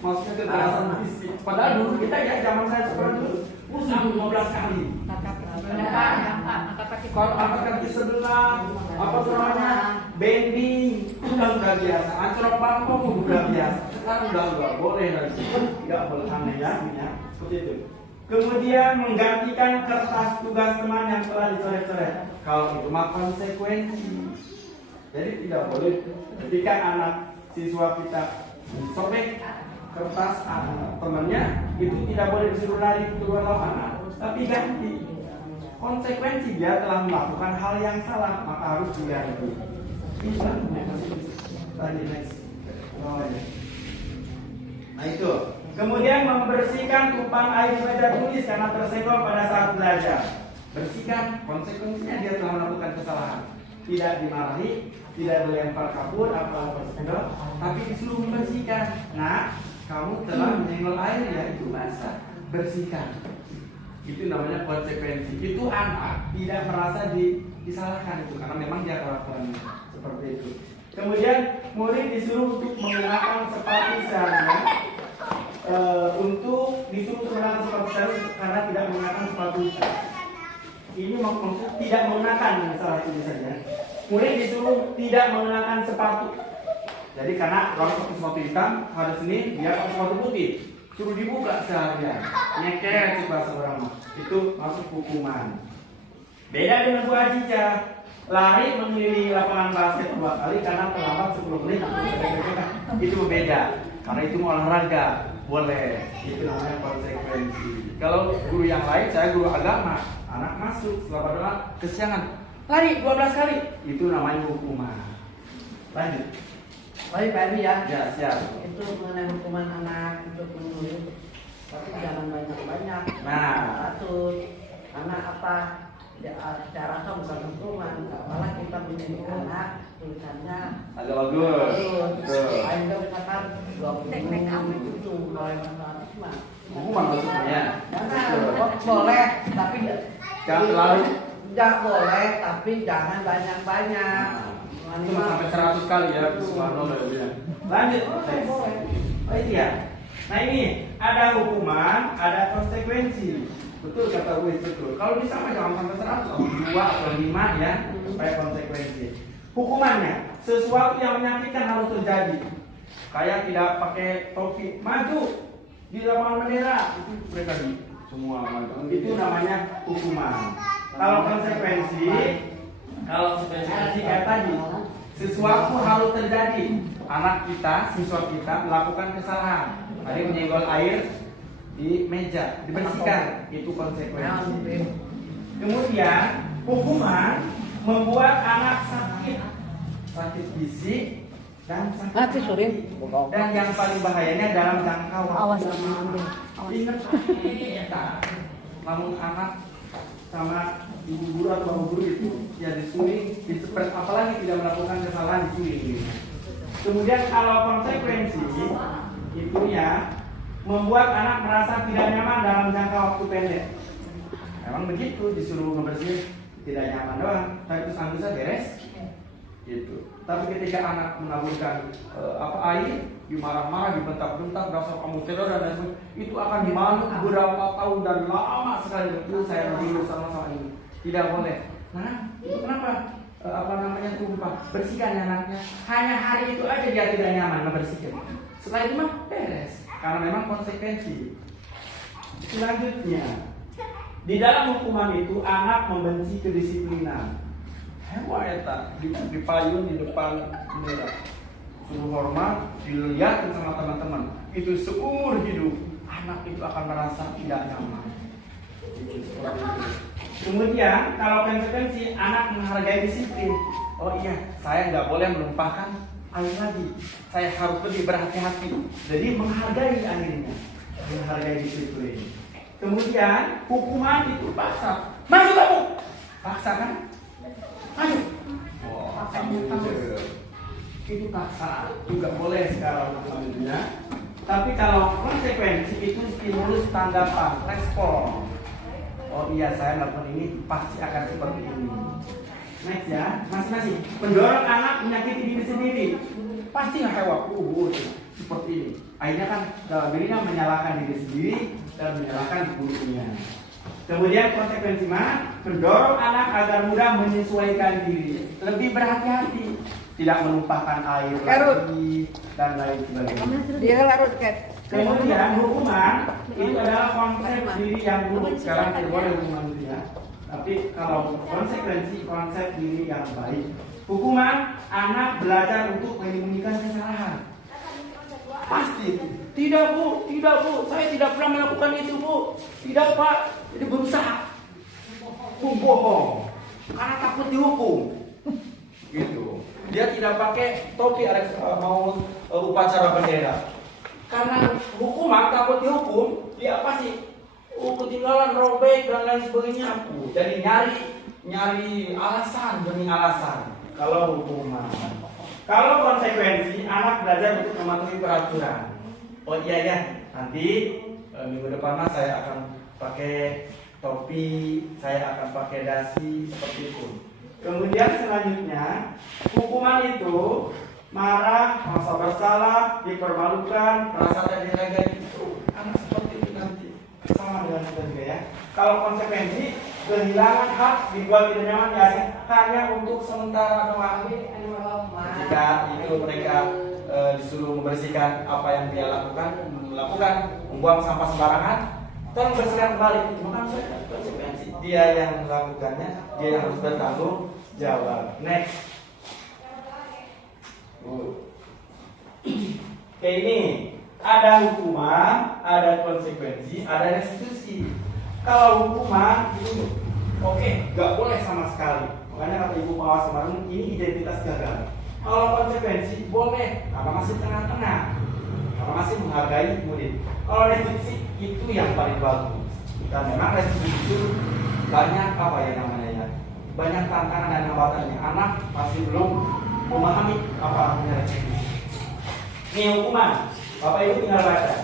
maksudnya kekerasan fisik. Padahal dulu kita ya zaman saya sekolah dulu push up 15 kali. Kalau angkat kaki sebelah, apa tuh namanya, bending, udah biasa. Ancorok bangkok udah biasa. Sekarang udah nggak boleh lagi, nggak boleh aneh ya, seperti itu. Kemudian menggantikan kertas tugas teman yang telah dicoret-coret. Kalau itu mah konsekuensi. Jadi tidak boleh ketika anak siswa kita sobek kertas temannya, itu tidak boleh disuruh lari keluar lapangan, tapi ganti. Konsekuensi dia telah melakukan hal yang salah, maka harus diganti. Nah itu. Kemudian membersihkan tumpang air di meja tulis karena tersenggol pada saat belajar. Bersihkan, konsekuensinya dia telah melakukan kesalahan. Tidak dimarahi, tidak dilempar kapur, apa-apa tersenggol, tapi disuruh membersihkan. Nah, kamu telah menyenggol air ya, itu basah. Bersihkan. Itu namanya konsekuensi. Itu anak tidak merasa disalahkan itu karena memang dia kelakuannya seperti itu. Kemudian murid disuruh untuk menggunakan sepatu seharian. Untuk disuruh menggunakan sepatu seharian karena tidak menggunakan sepatu. Ini maksud tidak menggunakan salah itu saja. Murid disuruh tidak menggunakan sepatu. Jadi karena kalau pakai sepatu hitam hari Senin dia pakai sepatu putih. Suruh dibuka seharian, nyeker itu bahasa orang mah. Itu masuk hukuman. Beda dengan Bu Ajica, lari mengelilingi lapangan basket 2 kali karena terlambat 10 menit. Itu beda, karena itu olahraga, boleh. Itu namanya konsekuensi. Kalau guru yang lain, saya guru agama, anak masuk setelah berdoa kesiangan, lari 12 kali, itu namanya hukuman. Lanjut. Baik Pak Edi ya. Ya, siap. Itu mengenai hukuman anak untuk menulis, tapi jangan banyak-banyak. Nah, atur anak apa? Ya, secara kan bukan hukuman. Malah kita menjadi anak tulisannya agak bagus. Betul. Ayo misalkan 20 itu kalau yang mah. Hukuman maksudnya. Jangan boleh, tapi Jangan terlalu. Tidak boleh, tapi jangan banyak-banyak. Cuma sampai 100 kali ya, subhanallah ya. Lanjut. Oh itu ya. Nah ini ada hukuman, ada konsekuensi. Betul kata Luis, betul. Kalau bisa mah jangan sampai 100, 2 atau 5 ya, supaya konsekuensi. Hukumannya, sesuatu yang menyakitkan harus terjadi. Kayak tidak pakai topi, maju di lapangan bendera, itu mereka semua maju. Itu namanya hukuman. Kalau konsekuensi kayak tadi, sesuatu harus terjadi. Anak kita, siswa kita melakukan kesalahan. Tadi menyenggol air di meja, dibersihkan. Itu konsekuensi. Kemudian hukuman membuat anak sakit fisik dan sakit hati. Dan yang paling bahayanya dalam jangka waktu yang lama. Ingat, namun anak sama ibu guru atau bapak guru itu ya disuling, apalagi tidak melakukan kesalahan disuling. Kemudian kalau konsekuensi itu ya membuat anak merasa tidak nyaman dalam jangka waktu pendek. Memang begitu, disuruh ngebersihin tidak nyaman doang, tapi terus anggusnya beres gitu. Tapi ketika anak menaburkan air, dimarah-marah, dibentak-bentak, dasar kamu teror dan lain-lain, itu akan dimalu beberapa tahun dan lama sekali. Itu saya dulu sama-sama ini tidak boleh. Nah, itu kenapa? Tumpah. Bersihkan anaknya. Hanya hari itu aja dia tidak nyaman membersihkan. Setelah itu mah beres. Karena memang konsekuensi. Selanjutnya, di dalam hukuman itu anak membenci kedisiplinan. Hewa eta dipayun di depan bendera. Suruh hormat, dilihat sama teman-teman. Itu seumur hidup anak itu akan merasa tidak nyaman. Kemudian kalau konsekuensi anak menghargai disiplin. Oh iya, saya nggak boleh menumpahkan air lagi. Saya harus lebih berhati-hati. Jadi menghargai airnya, menghargai disiplin ini. Kemudian hukuman itu paksa. Maju kamu, paksa kan? Maju. Itu paksa juga boleh sekarang alhamdulillah. Tapi kalau konsekuensi itu stimulus tanggapan, respon. Oh iya, saya melakukan ini pasti akan seperti ini. Next ya, masing-masing mendorong anak menyakiti diri sendiri. Pasti nggak hewan, seperti ini. Akhirnya kan dalam dirinya menyalahkan diri sendiri dan menyalahkan gurunya. Kemudian konsekuensi mana? Mendorong anak agar mudah menyesuaikan diri, lebih berhati-hati, tidak menumpahkan air lagi dan lain sebagainya. Dia larut kan. Kemudian hukuman itu adalah konsep diri yang buruk. Sekarang tidak boleh hukuman itu ya. Tapi kalau konsekuensi konsep diri yang baik. Hukuman anak belajar untuk menyembunyikan kesalahan. Pasti. Tidak bu, saya tidak pernah melakukan itu bu. Tidak pak, jadi berusaha. Bohong, karena takut dihukum. Gitu. Dia tidak pakai topi mau upacara bendera. Karena hukuman takut dihukum, dia apa sih? Ketinggalan, robek dan lain sebagainya. Jadi nyari alasan demi alasan. Kalau hukuman, kalau konsekuensi anak belajar untuk mematuhi peraturan. Oh iya ya, nanti minggu depan saya akan pakai topi, saya akan pakai dasi seperti itu. Kemudian selanjutnya hukuman itu marah, merasa bersalah, dipermalukan, merasa tidak dihargai. Anak seperti itu nanti sama dengan kita juga ya. Kalau konsekuensi kehilangan hak, dibuat tidak nyaman ya hanya untuk sementara doang. Jika itu mereka disuruh membersihkan apa yang dia melakukan membuang sampah sembarangan, tolong bersihkan kembali. Maka konsekuensi dia yang melakukannya, dia yang harus bertanggung jawab. Next. Oke, ini ada hukuman, ada konsekuensi, ada restitusi. Kalau hukuman itu gak boleh sama sekali. Makanya kata Ibu Pengawas kemarin, ini identitas gagal. Kalau konsekuensi boleh, karena masih tengah-tengah, karena masih menghargai murid. Kalau restitusi itu yang paling bagus. Dan memang restitusi itu banyak banyak tantangan dan hambatannya. Anak masih belum memahami apa artinya restitusi. Ini hukuman, Bapak Ibu tinggal baca.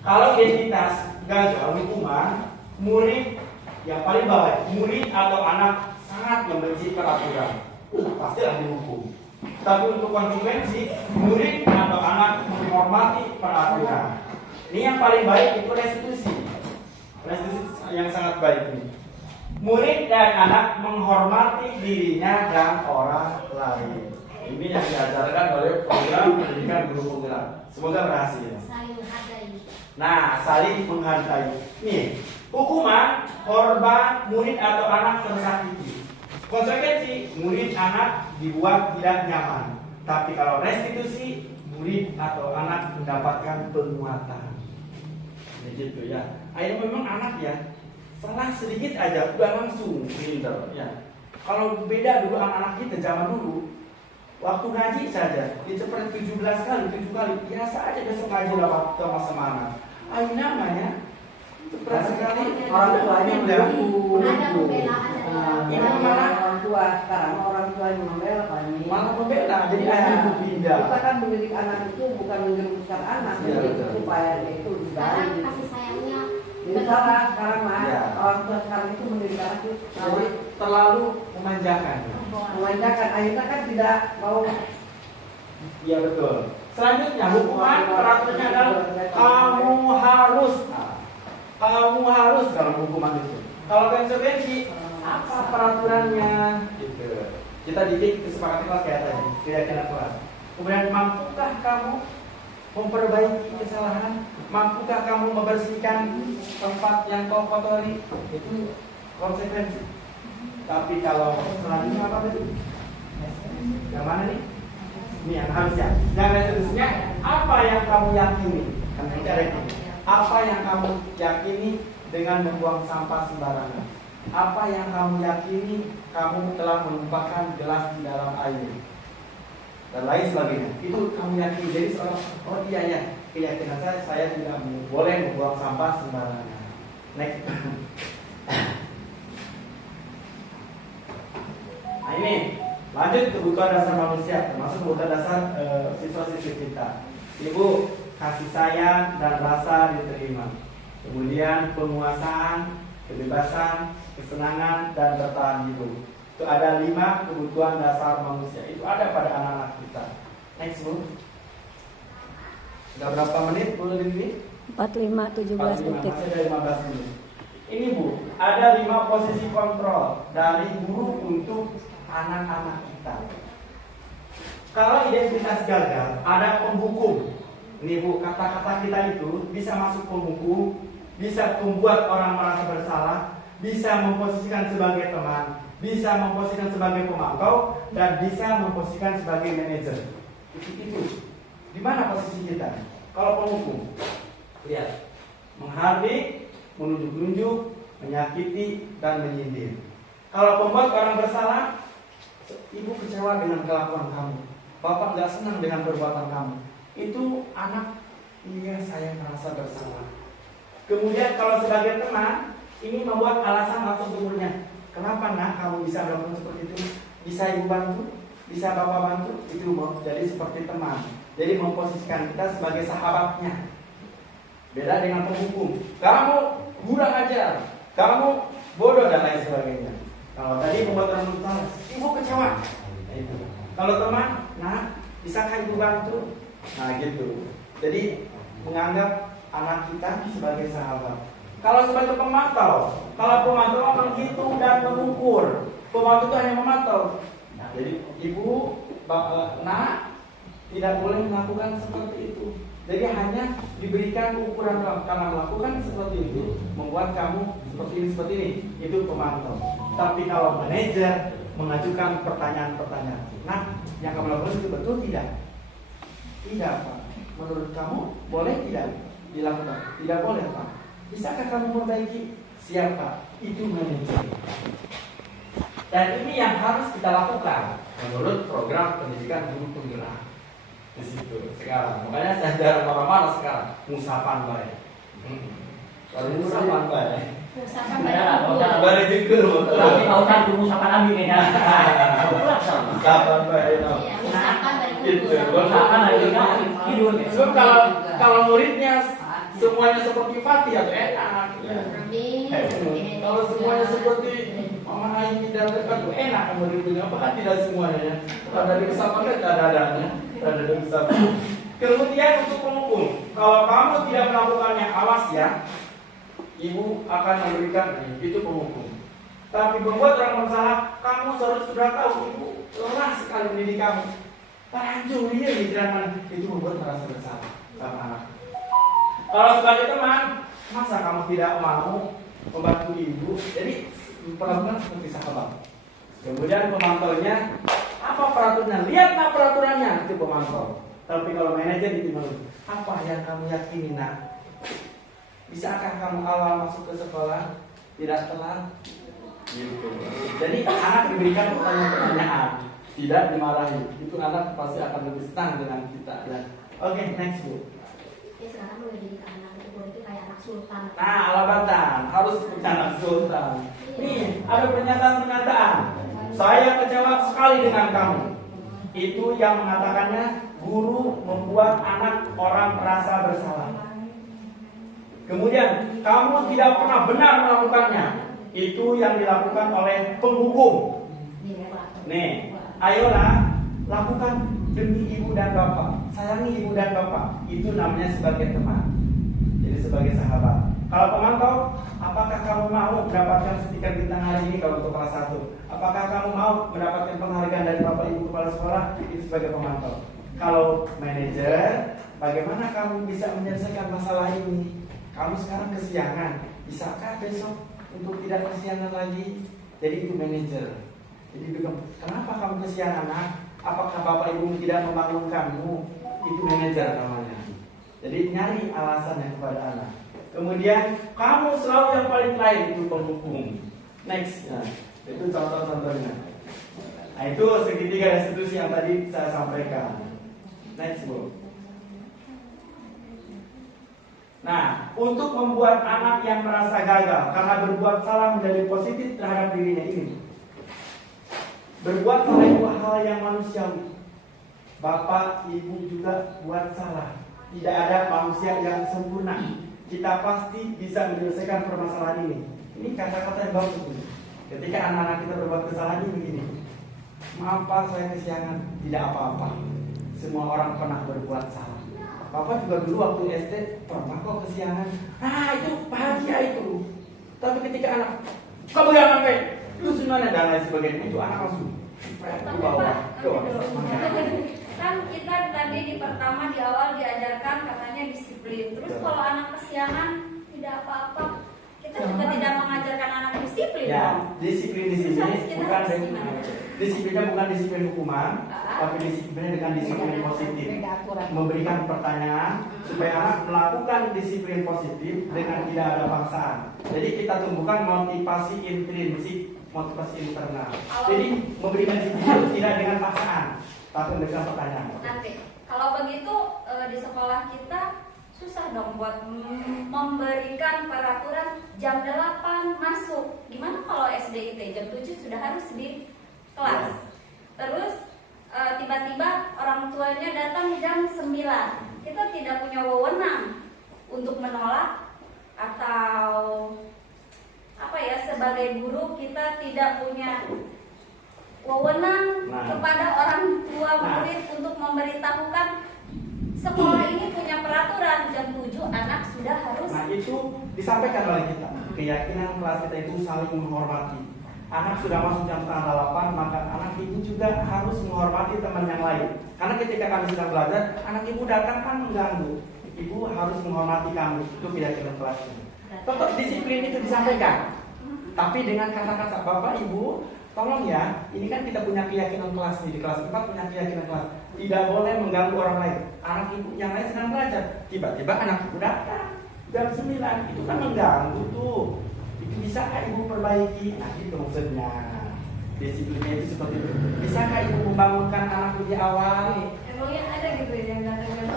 Kalau identitas gagal hukuman, murid yang paling bawah, murid atau anak sangat membenci peraturan, pastilah dihukum. Tapi untuk konsekuensi, murid atau anak menghormati peraturan. Ini yang paling baik itu restitusi. Restitusi yang sangat baik ini. Murid dan anak menghormati dirinya dan orang lain. Ini yang diajarkan oleh program pendidikan guru penggerak. Semoga berhasil. Saling menghargai. Nah, saling menghargai. Nih, hukuman korban murid atau anak tersakiti. Konsekuensi murid anak dibuat tidak nyaman. Tapi kalau restitusi, murid atau anak mendapatkan penguatan. Begitu ya. Akhirnya memang anak ya, salah sedikit aja udah langsung pinter ya. Kalau beda dulu anak-anak kita zaman dulu, waktu ngaji saja diceper 17 kali, biasa aja besok ngaji lah waktu sama semangat. Ayo namanya cepat sekali Orang tuanya mengganggu. Ada pembelaan. Ini kemana? Orang tua sekarang orang tuanya membela kan. Malah pembela, jadi ayah ibu pindah. Kita kan mendidik anak itu bukan menjerumuskan anak, Iya, mendidik betul. supaya dia itu Sekarang baik. kasih sayangnya Ini salah sekarang mah Iya. orang tua sekarang itu mendidik anak itu Jadi terlalu memanjakan. memanjakan. Akhirnya kan tidak mau. Iya betul. Selanjutnya hukuman peraturannya adalah kamu harus dalam hukuman itu. Kalau konsekuensi apa peraturannya? Gitu. Kita didik kesepakatan kelas kayak tadi, keyakinan kelas. Kemudian mampukah kamu memperbaiki kesalahan? Mampukah kamu membersihkan tempat yang kau kotori? Itu konsekuensi. Tapi kalau selanjutnya apa tadi? Yang mana nih? Ini yang harusnya. Yang restitusinya apa yang kamu yakini? Kan bicara ini. Apa yang kamu yakini dengan membuang sampah sembarangan? Apa yang kamu yakini kamu telah menumpahkan gelas di dalam air? dan lain sebagainya. Itu kamu yakini. Jadi seorang, oh iya ya, keyakinan saya tidak boleh membuang sampah sembarangan. Next. Nah ini lanjut kebutuhan dasar manusia, termasuk kebutuhan dasar siswa-siswi kita. Ibu, kasih sayang dan rasa diterima. Kemudian penguasaan, kebebasan, kesenangan, dan bertahan hidup. Itu ada 5 kebutuhan dasar manusia. Itu ada pada anak-anak kita. Next, Bu. Sudah berapa menit, Bu Lili? 45-17 detik. Masih ada 15 menit. Ini, Bu, ada 5 posisi kontrol dari guru untuk anak-anak kita. Kalau identitas gagal, ada penghukum. Ini, Bu, kata-kata kita itu bisa masuk penghukum, bisa membuat orang merasa bersalah, bisa memposisikan sebagai teman, bisa memposisikan sebagai pemantau, dan bisa memposisikan sebagai manajer. Itu. Di mana posisi kita? Kalau penghukum, lihat, menghardik, menunjuk-nunjuk, menyakiti, dan menyindir. Kalau pembuat orang bersalah, ibu kecewa dengan kelakuan kamu, bapak nggak senang dengan perbuatan kamu. Itu anak, iya saya merasa bersalah. Kemudian kalau sebagai teman, ini membuat alasan masuk umurnya. Kenapa nak kamu bisa melakukan seperti itu? Bisa ibu bantu? Bisa bapak bantu? Itu mau jadi seperti teman. Jadi memposisikan kita sebagai sahabatnya. Beda dengan penghukum. Kamu kurang ajar, kamu bodoh dan lain sebagainya. Kalau tadi membuat orang bersalah, ibu kecewa. Itu. Kalau teman, nah bisakah ibu bantu? Nah gitu. Jadi menganggap anak kita sebagai sahabat. Kalau sebagai pemantau, kalau pemantau menghitung dan mengukur, pemantau itu hanya memantau. Nah, jadi ibu, nak tidak boleh melakukan seperti itu. Jadi hanya diberikan ukuran karena melakukan seperti itu membuat kamu seperti ini. Itu pemantau. Tapi kalau manajer mengajukan pertanyaan-pertanyaan, nah yang kamu lakukan itu betul tidak? Tidak, Pak. Menurut kamu boleh tidak dilakukan? Tidak boleh, Pak. Bisakah kamu memperbaiki? Siap, Pak. Itu manajer. Dan ini yang harus kita lakukan menurut program pendidikan guru penggerak. Di situ sekarang. Makanya saya jarang marah-marah sekarang. Musapan baik. Kalau musapan baik. Musapan Balik juga. Tapi autan dulu musapan ambil ya. Musapan baik. Iya, musapan dari Gitu. Musapan dari tidur. Sebab kalau muridnya semuanya seperti Fatih atau enak. Kalau semuanya seperti Mama Aini dan dekat itu enak muridnya. Apakah tidak semuanya? Ada di kesalahan ada adanya. Ada di kesalahan. Kemudian untuk penghukum, kalau kamu tidak melakukannya, awas ya. Ibu akan memberikan itu penghukum. Tapi membuat orang bersalah, kamu sudah tahu ibu lelah sekali mendidik kamu. Lanjut dia di jalan itu membuat merasa bersalah sama anak. Kalau sebagai teman, masa kamu tidak mau membantu ibu? Jadi perlakukan seperti sahabat. Kemudian pemantaunya, apa peraturannya? Lihatlah peraturannya, itu pemantau. Tapi kalau manajer itu apa yang kamu yakini nak? Bisakah kamu awal masuk ke sekolah tidak telat? Gitu. Jadi anak diberikan pertanyaan, tidak dimarahi. Itu anak pasti akan lebih senang dengan kita. Ya. Oke, next Bu. Ya sekarang mau jadi anak itu kayak anak sultan. Nah, alabatan harus punya anak sultan. Nih, ada pernyataan. Saya kecewa sekali dengan kamu. Itu yang mengatakannya guru membuat anak orang merasa bersalah. Kemudian kamu tidak pernah benar melakukannya. Itu yang dilakukan oleh penghukum. Nih, ayolah lakukan demi ibu dan bapak. Sayangi ibu dan bapak. Itu namanya sebagai teman. Jadi sebagai sahabat. Kalau pemantau, apakah kamu mau mendapatkan stiker bintang hari ini kalau untuk kelas 1? Apakah kamu mau mendapatkan penghargaan dari bapak ibu kepala sekolah? Itu sebagai pemantau. Kalau manajer, bagaimana kamu bisa menyelesaikan masalah ini? Kamu sekarang kesiangan, bisakah besok untuk tidak kesiangan lagi? Jadi itu manajer. Jadi kenapa kamu kesiangan? Apakah bapak ibu tidak membangunkanmu? Itu manajer namanya. Jadi nyari alasannya kepada anak. Kemudian kamu selalu yang paling terakhir, itu penghukum. Next, nah, itu contoh-contohnya. Nah, itu segitiga restitusi yang tadi saya sampaikan. Next, Bu. Nah, untuk membuat anak yang merasa gagal karena berbuat salah menjadi positif terhadap dirinya ini. Berbuat salah itu hal yang manusiawi. Bapak, ibu juga buat salah. Tidak ada manusia yang sempurna. Kita pasti bisa menyelesaikan permasalahan ini. Ini kata-kata yang bagus. Ketika anak-anak kita berbuat kesalahan ini begini. Maaf Pak, saya kesiangan. Tidak apa-apa. Semua orang pernah berbuat salah. Bapak juga dulu waktu SD pernah kok kesiangan. Itu bahagia itu. Tapi ketika anak, kamu yang apa? Lu semuanya dan lain sebagainya, itu anak langsung ke bawah. Kan kita tadi di pertama di awal diajarkan katanya disiplin. Terus kalau anak kesiangan tidak apa-apa. Kita juga tidak mengajarkan anak disiplin. Ya, disiplin di sini bukan disiplinnya bukan disiplin hukuman, tapi disiplinnya dengan disiplin positif. Memberikan pertanyaan supaya anak melakukan disiplin positif dengan tidak ada paksaan. Jadi kita tumbuhkan motivasi intrinsik, motivasi internal. Jadi memberikan disiplin tidak dengan paksaan, tapi memberikan pertanyaan. Nanti kalau begitu di sekolah kita susah dong buat memberikan peraturan jam 8 masuk. Gimana kalau SDIT jam 7 sudah harus di kelas. Terus tiba-tiba orang tuanya datang jam 9. Kita tidak punya wewenang untuk menolak atau sebagai guru kita tidak punya wewenang kepada orang tua murid untuk memberitahukan sekolah ini punya peraturan jam 7 anak sudah harus. Nah, itu disampaikan oleh kita. Keyakinan kelas kita itu saling menghormati. Anak sudah masuk jam 7:30, maka anak ibu juga harus menghormati teman yang lain. Karena ketika kami sedang belajar, anak ibu datang kan mengganggu. Ibu harus menghormati kami. Itu keyakinan kelasnya. Tetap disiplin itu disampaikan. Tapi dengan kata-kata, Bapak Ibu, tolong ya, ini kan kita punya keyakinan kelas nih, di kelas 4 punya keyakinan kelas. Tidak boleh mengganggu orang lain. Anak ibu yang lain sedang belajar. Tiba-tiba anak ibu datang jam 9. Itu kan mengganggu tuh. Itu bisakah ibu perbaiki? Nah itu maksudnya. Disiplinnya itu seperti itu. Bisakah ibu membangunkan anak lebih awal? Emangnya ada gitu yang kata-kata?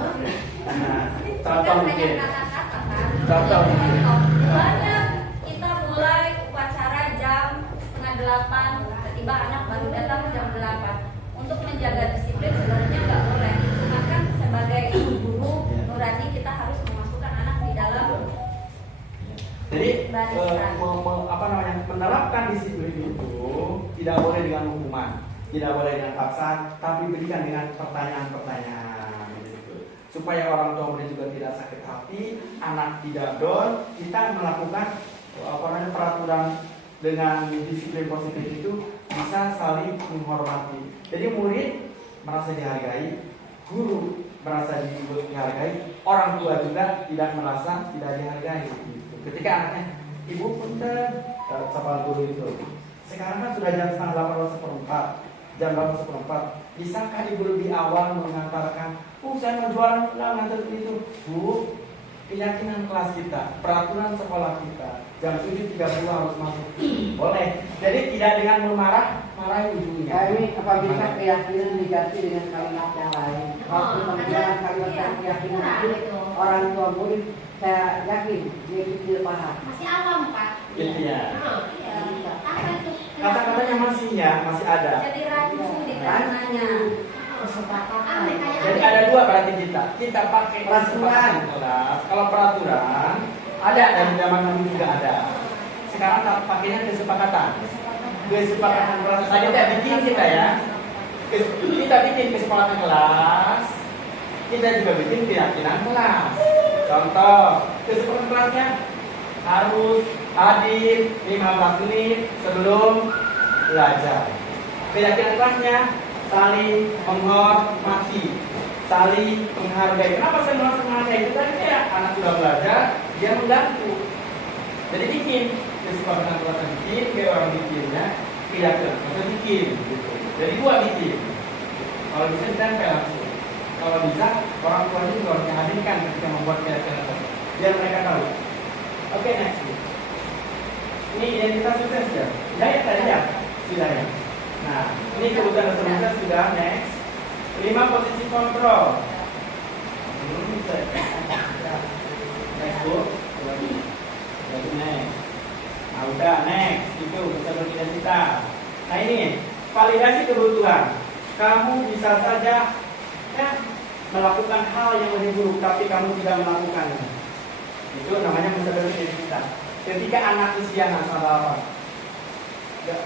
Contoh mungkin. Kata-kata kan? Contoh mungkin. Banyak kita mulai upacara jam 7:30, tiba-tiba anak baru datang jam 8. Untuk menjaga disiplin sebenarnya nggak boleh. Cuma kan sebagai guru nurani kita harus memasukkan anak di dalam. Jadi menerapkan disiplin itu tidak boleh dengan hukuman, tidak boleh dengan paksaan, tapi berikan dengan pertanyaan-pertanyaan. Gitu. Supaya orang tua murid juga tidak sakit hati, anak tidak down, kita melakukan peraturan dengan disiplin positif itu bisa saling menghormati. Jadi murid merasa dihargai, guru merasa dihargai, orang tua juga tidak merasa tidak dihargai. Gitu. Ketika anaknya, ibu punten, sama guru itu. Sekarang kan sudah jam 7:30, jam 8:04. Bisakah ibu lebih awal mengantarkan? Saya mau jualan ngantar itu. Bu, keyakinan kelas kita, peraturan sekolah kita, jam 7:30 harus masuk. Boleh. Jadi tidak dengan marahi ujungnya. Ini apa bisa keyakinan diganti dengan kalimat yang lain? Waktu menggunakan kalimat keyakinan itu orang tua murid saya yakin dia tidak paham. Masih awam Pak. Gitu ya. Iya. Apa itu? Kata-katanya masih ada. Jadi rancu di karenanya. Jadi ada dua berarti kita pakai peraturan kelas. Kalau peraturan ada dari zaman dulu juga ada. Sekarang tak pakainya kesepakatan kelas. Tadi kita bikin kita ya. Kita bikin kesepakatan kelas. Kita juga bikin keyakinan kelas. Contoh kesepakatan kelasnya harus hadir 15 menit sebelum belajar. Keyakinan kelasnya saling menghormati, saling menghargai. Kenapa saya merasa menghargai? Itu tadi ya, anak sudah belajar, dia mengganggu. Jadi bikin kesepakatan kelas bikin, kayak orang bikinnya, keyakinan kelasnya bikin. Gitu. Jadi dua bikin. Kalau bisa ditempel langsung. Kalau bisa orang tuanya juga harus dihadirkan ketika membuat keyakinan kelas, biar mereka tahu. Oke, next. Ini identitas sukses ya. Ya tadi ya, sudah ya. Nah, ini kebutuhan sebelumnya sudah next. 5 posisi kontrol. Next bu, lagi next. Nah udah next, itu metode identitas. Nah ini validasi kebutuhan. Kamu bisa saja ya melakukan hal yang lebih buruk, tapi kamu tidak melakukannya. Itu namanya metode identitas. Ketika anak kesiangan sama apa? Ya,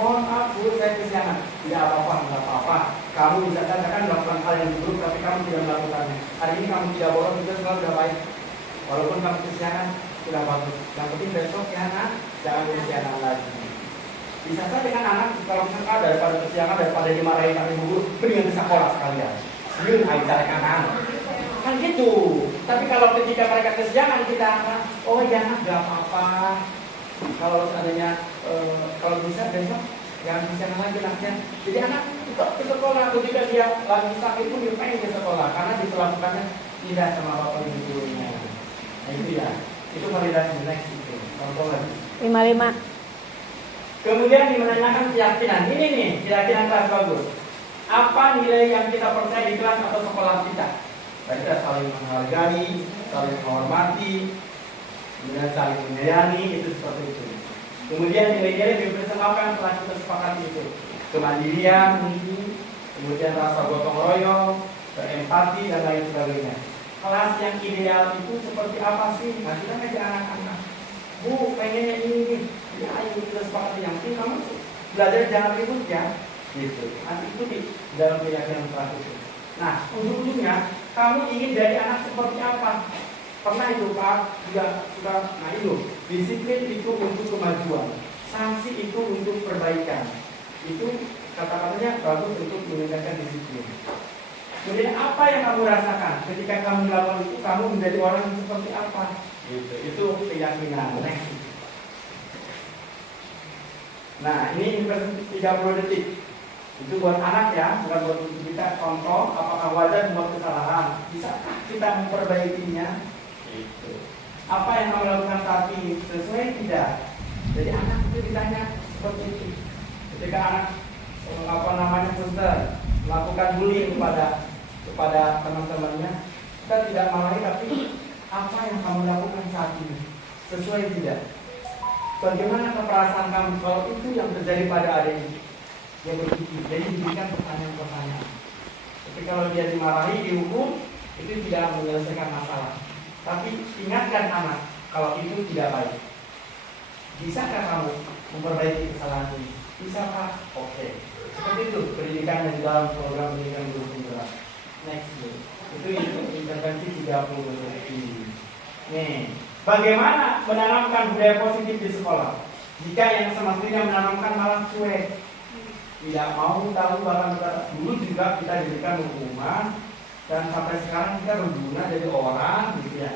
mohon maaf bu, saya kesiangan. Tidak apa-apa, tidak apa-apa. Kamu bisa katakan melakukan hal yang buruk, tapi kamu tidak melakukannya. Hari ini kamu tidak boros, itu semua sudah baik. Walaupun kamu kesiangan, sudah bagus. Yang penting besok ya nak, jangan kesiangan lagi. Bisa saja dengan anak, kalau misalkan daripada kesiangan, daripada dimarahin kami guru, mendingan ke sekolah sekalian. Yuk, ayo carikan anak. Kan gitu. Tapi kalau ketika mereka kesiangan, kita akan, oh ya nak, gak apa-apa. Kalau seandainya kalau bisa besok jangan kesiangan lagi anaknya. Jadi anak tetap ke sekolah. Ketika dia lagi sakit pun dia pengen ke sekolah karena diperlakukannya tidak sama bapak ibu gurunya. Nah itu ya, itu validasi next itu. Contoh lagi. 55. Kemudian menanyakan keyakinan. Ini nih keyakinan kelas bagus. Apa nilai yang kita percaya di kelas atau sekolah kita? Kita saling menghargai, saling menghormati, kemudian saling menyayangi, itu seperti itu. Kemudian nilai-nilai dipersembahkan setelah kita sepakati itu. Kemandirian mungkin, kemudian rasa gotong royong, berempati dan lain sebagainya. Kelas yang ideal itu seperti apa sih? Nah kita ngajak anak-anak. Bu, pengennya ini, ya ayo kita sepakati. Yang penting kamu belajar jangan ribut ya. Gitu. Nanti itu di dalam keyakinan kelas itu. Nah, ujung-ujungnya kamu ingin jadi anak seperti apa? Pernah itu Pak juga sudah. Nah itu disiplin itu untuk kemajuan, sanksi itu untuk perbaikan. Itu kata-katanya bagus untuk meningkatkan disiplin. Kemudian apa yang kamu rasakan ketika kamu melakukan itu, kamu menjadi orang yang seperti apa? Gitu. Itu keyakinan. Nah ini 30 detik. Itu buat anak ya, bukan buat kita. Contoh, apakah wajar membuat kesalahan? Bisakah kita memperbaikinya? Itu. Apa yang kamu lakukan saat ini sesuai tidak? Jadi anak itu ditanya seperti itu. Ketika anak melakukan bullying kepada teman-temannya, kita tidak marahi, tapi apa yang kamu lakukan saat ini sesuai tidak? Bagaimana perasaan kamu kalau itu yang terjadi pada adik yang berpikir? Jadi diberikan pertanyaan-pertanyaan. Tapi kalau dia dimarahi, dihukum, itu tidak menyelesaikan masalah. Tapi ingatkan anak kalau itu tidak baik. Bisakah kamu memperbaiki kesalahan ini? Bisa Pak? Oke. Seperti itu pendidikan di dalam program pendidikan guru penggerak. Next dulu. Itu intervensi 30 detik. Nih, bagaimana menanamkan budaya positif di sekolah? Jika yang semestinya menanamkan malah cuek, tidak mau tahu, bahkan dulu juga kita diberikan hukuman. Dan sampai sekarang kita berguna jadi orang gitu ya.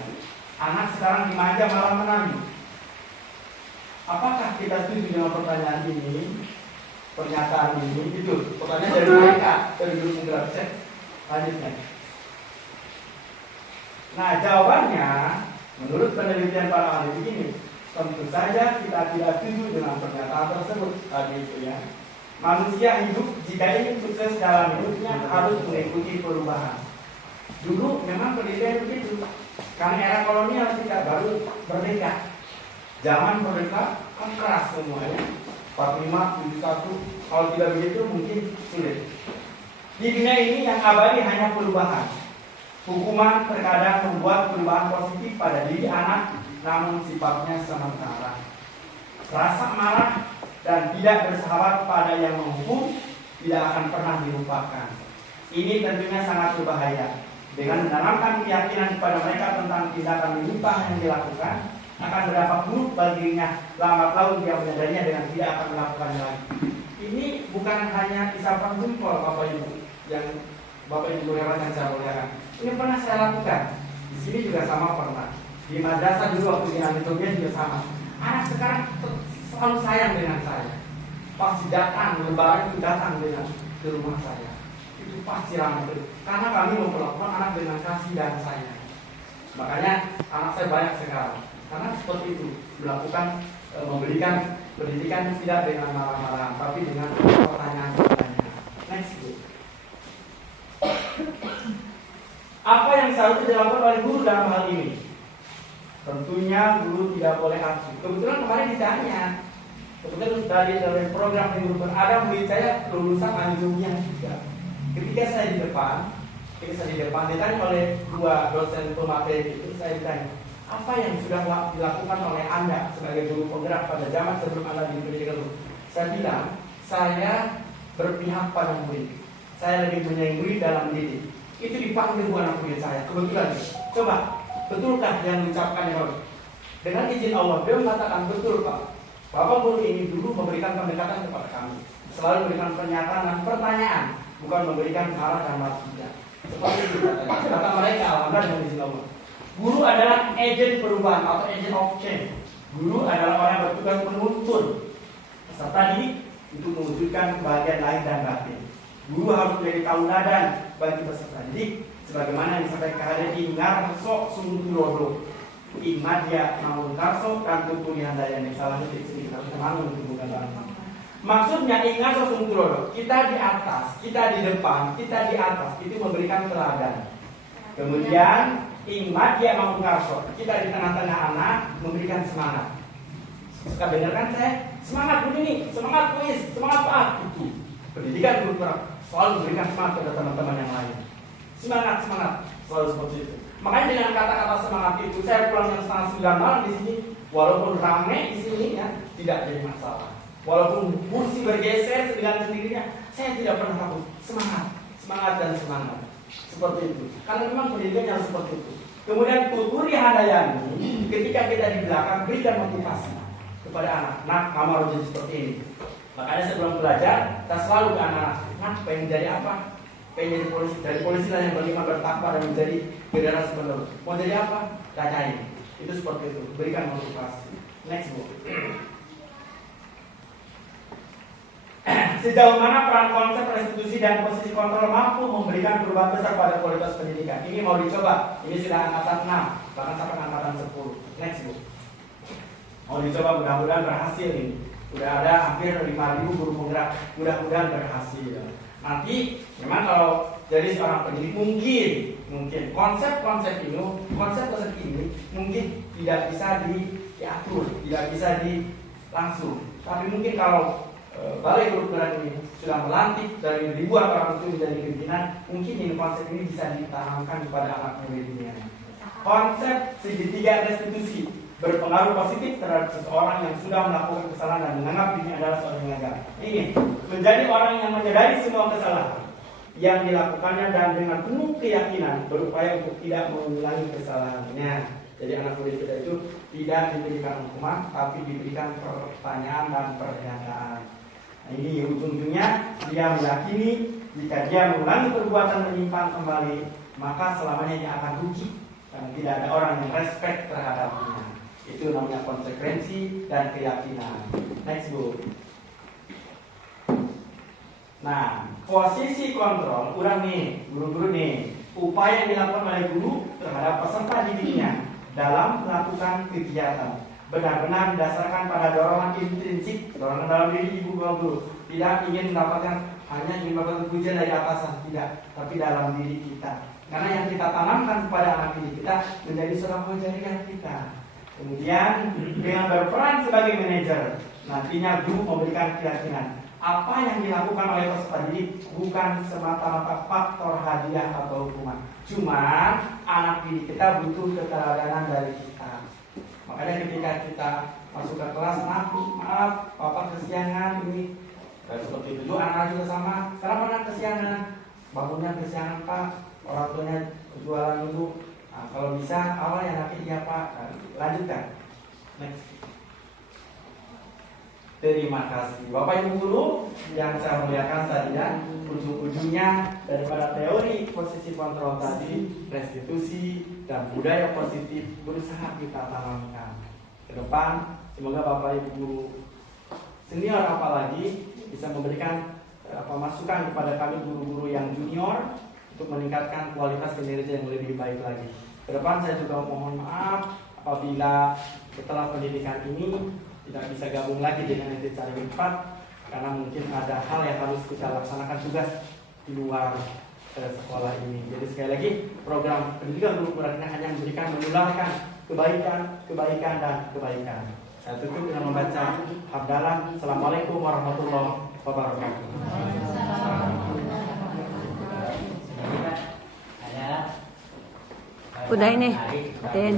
Anak sekarang dimanja malah menangis. Apakah kita setuju dengan pertanyaan ini? Pernyataan ini gitu. Pertanyaan dari mereka, dari guru penggerak cek. Lanjutnya. Nah jawabannya menurut penelitian para ahli begini. Tentu saja kita tidak setuju dengan pernyataan tersebut tadi itu ya. Manusia hidup jika ingin sukses dalam hidupnya harus mengikuti perubahan. Dulu memang pendidikan begitu. Karena era kolonial kita baru merdeka. Zaman merdeka kan keras semuanya. 45, 71. Kalau tidak begitu mungkin sulit. Di dunia ini yang abadi hanya perubahan. Hukuman terkadang membuat perubahan positif pada diri anak, namun sifatnya sementara. Rasa marah dan tidak bersahabat pada yang menghukum tidak akan pernah dilupakan. Ini tentunya sangat berbahaya. Dengan menanamkan keyakinan kepada mereka tentang tindakan menyimpang yang dilakukan, akan berdampak buruk baginya. Lambat laun dia menyadarinya dengan tidak akan melakukannya lagi. Ini bukan hanya isapan jempol Bapak Ibu yang Bapak Ibu yang saya muliakan. Ini pernah saya lakukan. Di sini juga sama pernah. Di madrasah dulu waktu di Anatolia juga sama. Anak sekarang selalu sayang dengan saya. Pasti datang, lebaran itu datang dengan ke rumah saya. Itu pasti ramai itu. Karena kami memperlakukan anak dengan kasih dan sayang. Makanya anak saya banyak sekarang. Karena seperti itu, melakukan memberikan Pendidikan tidak dengan marah-marah, tapi dengan pertanyaan-pertanyaan. Next, Bu. Apa yang seharusnya dilakukan oleh guru dalam hal ini? Tentunya guru tidak boleh acuh. Kebetulan kemarin ditanya, kebetulan dari program yang guru ada murid saya lulusan Anjungian juga. Ketika saya di depan, ditanya oleh dua dosen pemateri itu, saya ditanya, apa yang sudah dilakukan oleh Anda sebagai guru penggerak pada zaman sebelum Anda diberi guru? Saya bilang, saya berpihak pada murid. Saya lebih menyayangi murid dalam didik. Itu dipanggil bu anak murid saya. Kebetulan, coba, betulkah yang diucapkan yang baru? Dengan izin Allah, dia mengatakan betul Pak. Bapak guru ini dulu memberikan pendekatan kepada kami, selalu memberikan pernyataan dan pertanyaan, bukan memberikan arah dan maksudnya. Seperti itu kata mereka, alhamdulillah dengan izin Allah. Guru adalah agen perubahan atau agent of change. Guru adalah orang yang bertugas menuntun serta didik untuk mewujudkan kebahagiaan lahir dan batin. Guru harus menjadi tauladan bagi peserta didik, sebagaimana yang disampaikan Hadi Ngarso Sungtulodo, Imadia Mangunkarso dan Tutuli Handayani. Salah titik sedikit harus teman untuk bukan bangsa. Maksudnya ingat Sungtulodo, kita di atas, kita di depan, kita di atas itu memberikan teladan. Kemudian Imadia Mangunkarso, kita di tengah-tengah anak memberikan semangat. Suka dengar kan saya? Semangat begini, semangat kuis, semangat apa? Itu pendidikan guru selalu memberikan semangat kepada teman-teman yang lain. Semangat, selalu seperti itu. Makanya dengan kata-kata semangat itu, saya pulang jam 8:30 malam di sini, walaupun ramai di sini ya, tidak jadi masalah. Walaupun kursi bergeser dengan sendirinya, saya tidak pernah takut. Semangat dan semangat. Seperti itu. Karena memang pendidikan yang seperti itu. Kemudian tuturi Handayani, ketika kita di belakang berikan motivasi kepada anak. Nah, kamu harus jadi seperti ini. Makanya sebelum belajar, kita selalu ke anak-anak. Nah, pengen jadi apa? Pengen jadi polisi. Dari polisi lah yang beriman bertakwa dan menjadi generasi penerus. Mau jadi apa? Tanyain. Itu seperti itu. Berikan motivasi. Next book. Sejauh mana peran konsep restitusi dan posisi kontrol mampu memberikan perubahan besar pada kualitas pendidikan? Ini mau dicoba. Ini sudah angkatan 6, bahkan sampai angkatan 10. Next book. Mau dicoba, mudah-mudahan berhasil ini. Udah ada hampir 5.000 guru penggerak. Mudah-mudahan berhasil. Nanti memang kalau jadi seorang pendidik mungkin konsep ini mungkin tidak bisa diatur, tidak bisa langsung. Tapi mungkin kalau Balai Guru Penggerak ini sudah melantik dari ribuan orang itu menjadi pimpinan, mungkin ini konsep ini bisa ditanamkan kepada anak muridnya. Konsep segitiga restitusi berpengaruh positif terhadap seseorang yang sudah melakukan kesalahan dan menganggap dirinya adalah seorang yang gagal. Ini menjadi orang yang menyadari semua kesalahan yang dilakukannya dan dengan penuh keyakinan berupaya untuk tidak mengulangi kesalahannya. Jadi anak murid kita itu tidak diberikan hukuman, tapi diberikan pertanyaan dan pernyataan. Nah, ini ujung-ujungnya dia meyakini jika dia mengulangi perbuatan menyimpang kembali, maka selamanya dia akan rugi karena tidak ada orang yang respect terhadapnya. Itu namanya konsekuensi dan keyakinan. Next book. Nah, posisi kontrol, urang nih, guru-guru nih, upaya yang dilakukan oleh guru terhadap peserta didiknya dalam melakukan kegiatan benar-benar didasarkan pada dorongan intrinsik, dorongan dalam diri ibu guru. Tidak ingin mendapatkan hanya ingin mendapatkan pujian dari atasan, tidak, tapi dalam diri kita. Karena yang kita tanamkan kepada anak didik kita menjadi seorang penjaringan kita. Kemudian dengan berperan sebagai manajer, nantinya guru memberikan keyakinan apa yang dilakukan oleh peserta didik bukan semata-mata faktor hadiah atau hukuman. Cuma anak didik kita butuh keteladanan dari kita. Makanya ketika kita masuk ke kelas, maaf, Bapak kesiangan ini. Seperti itu anak juga sama. Kenapa anak kesiangan? Bangunnya kesiangan Pak. Orang tuanya jualan dulu. Nah, kalau bisa awal yang nanti iya Pak. Nah, lanjutkan. Next. Terima kasih Bapak Ibu Guru yang saya muliakan tadi ya. Ujung-ujungnya daripada teori posisi kontrol tadi, restitusi dan budaya positif berusaha kita tanamkan ke depan. Semoga Bapak Ibu Guru senior apalagi bisa memberikan masukan kepada kami guru-guru yang junior untuk meningkatkan kualitas kinerja yang lebih baik lagi. Ke depan saya juga mohon maaf apabila setelah pendidikan ini tidak bisa gabung lagi dengan NT Caring 4 karena mungkin ada hal yang harus kita laksanakan tugas di luar sekolah ini. Jadi sekali lagi program pendidikan guru muridnya hanya memberikan menularkan kebaikan dan kebaikan. Saya tutup dengan membaca hamdalah. Assalamualaikum warahmatullahi wabarakatuh. Udah ini, Atin.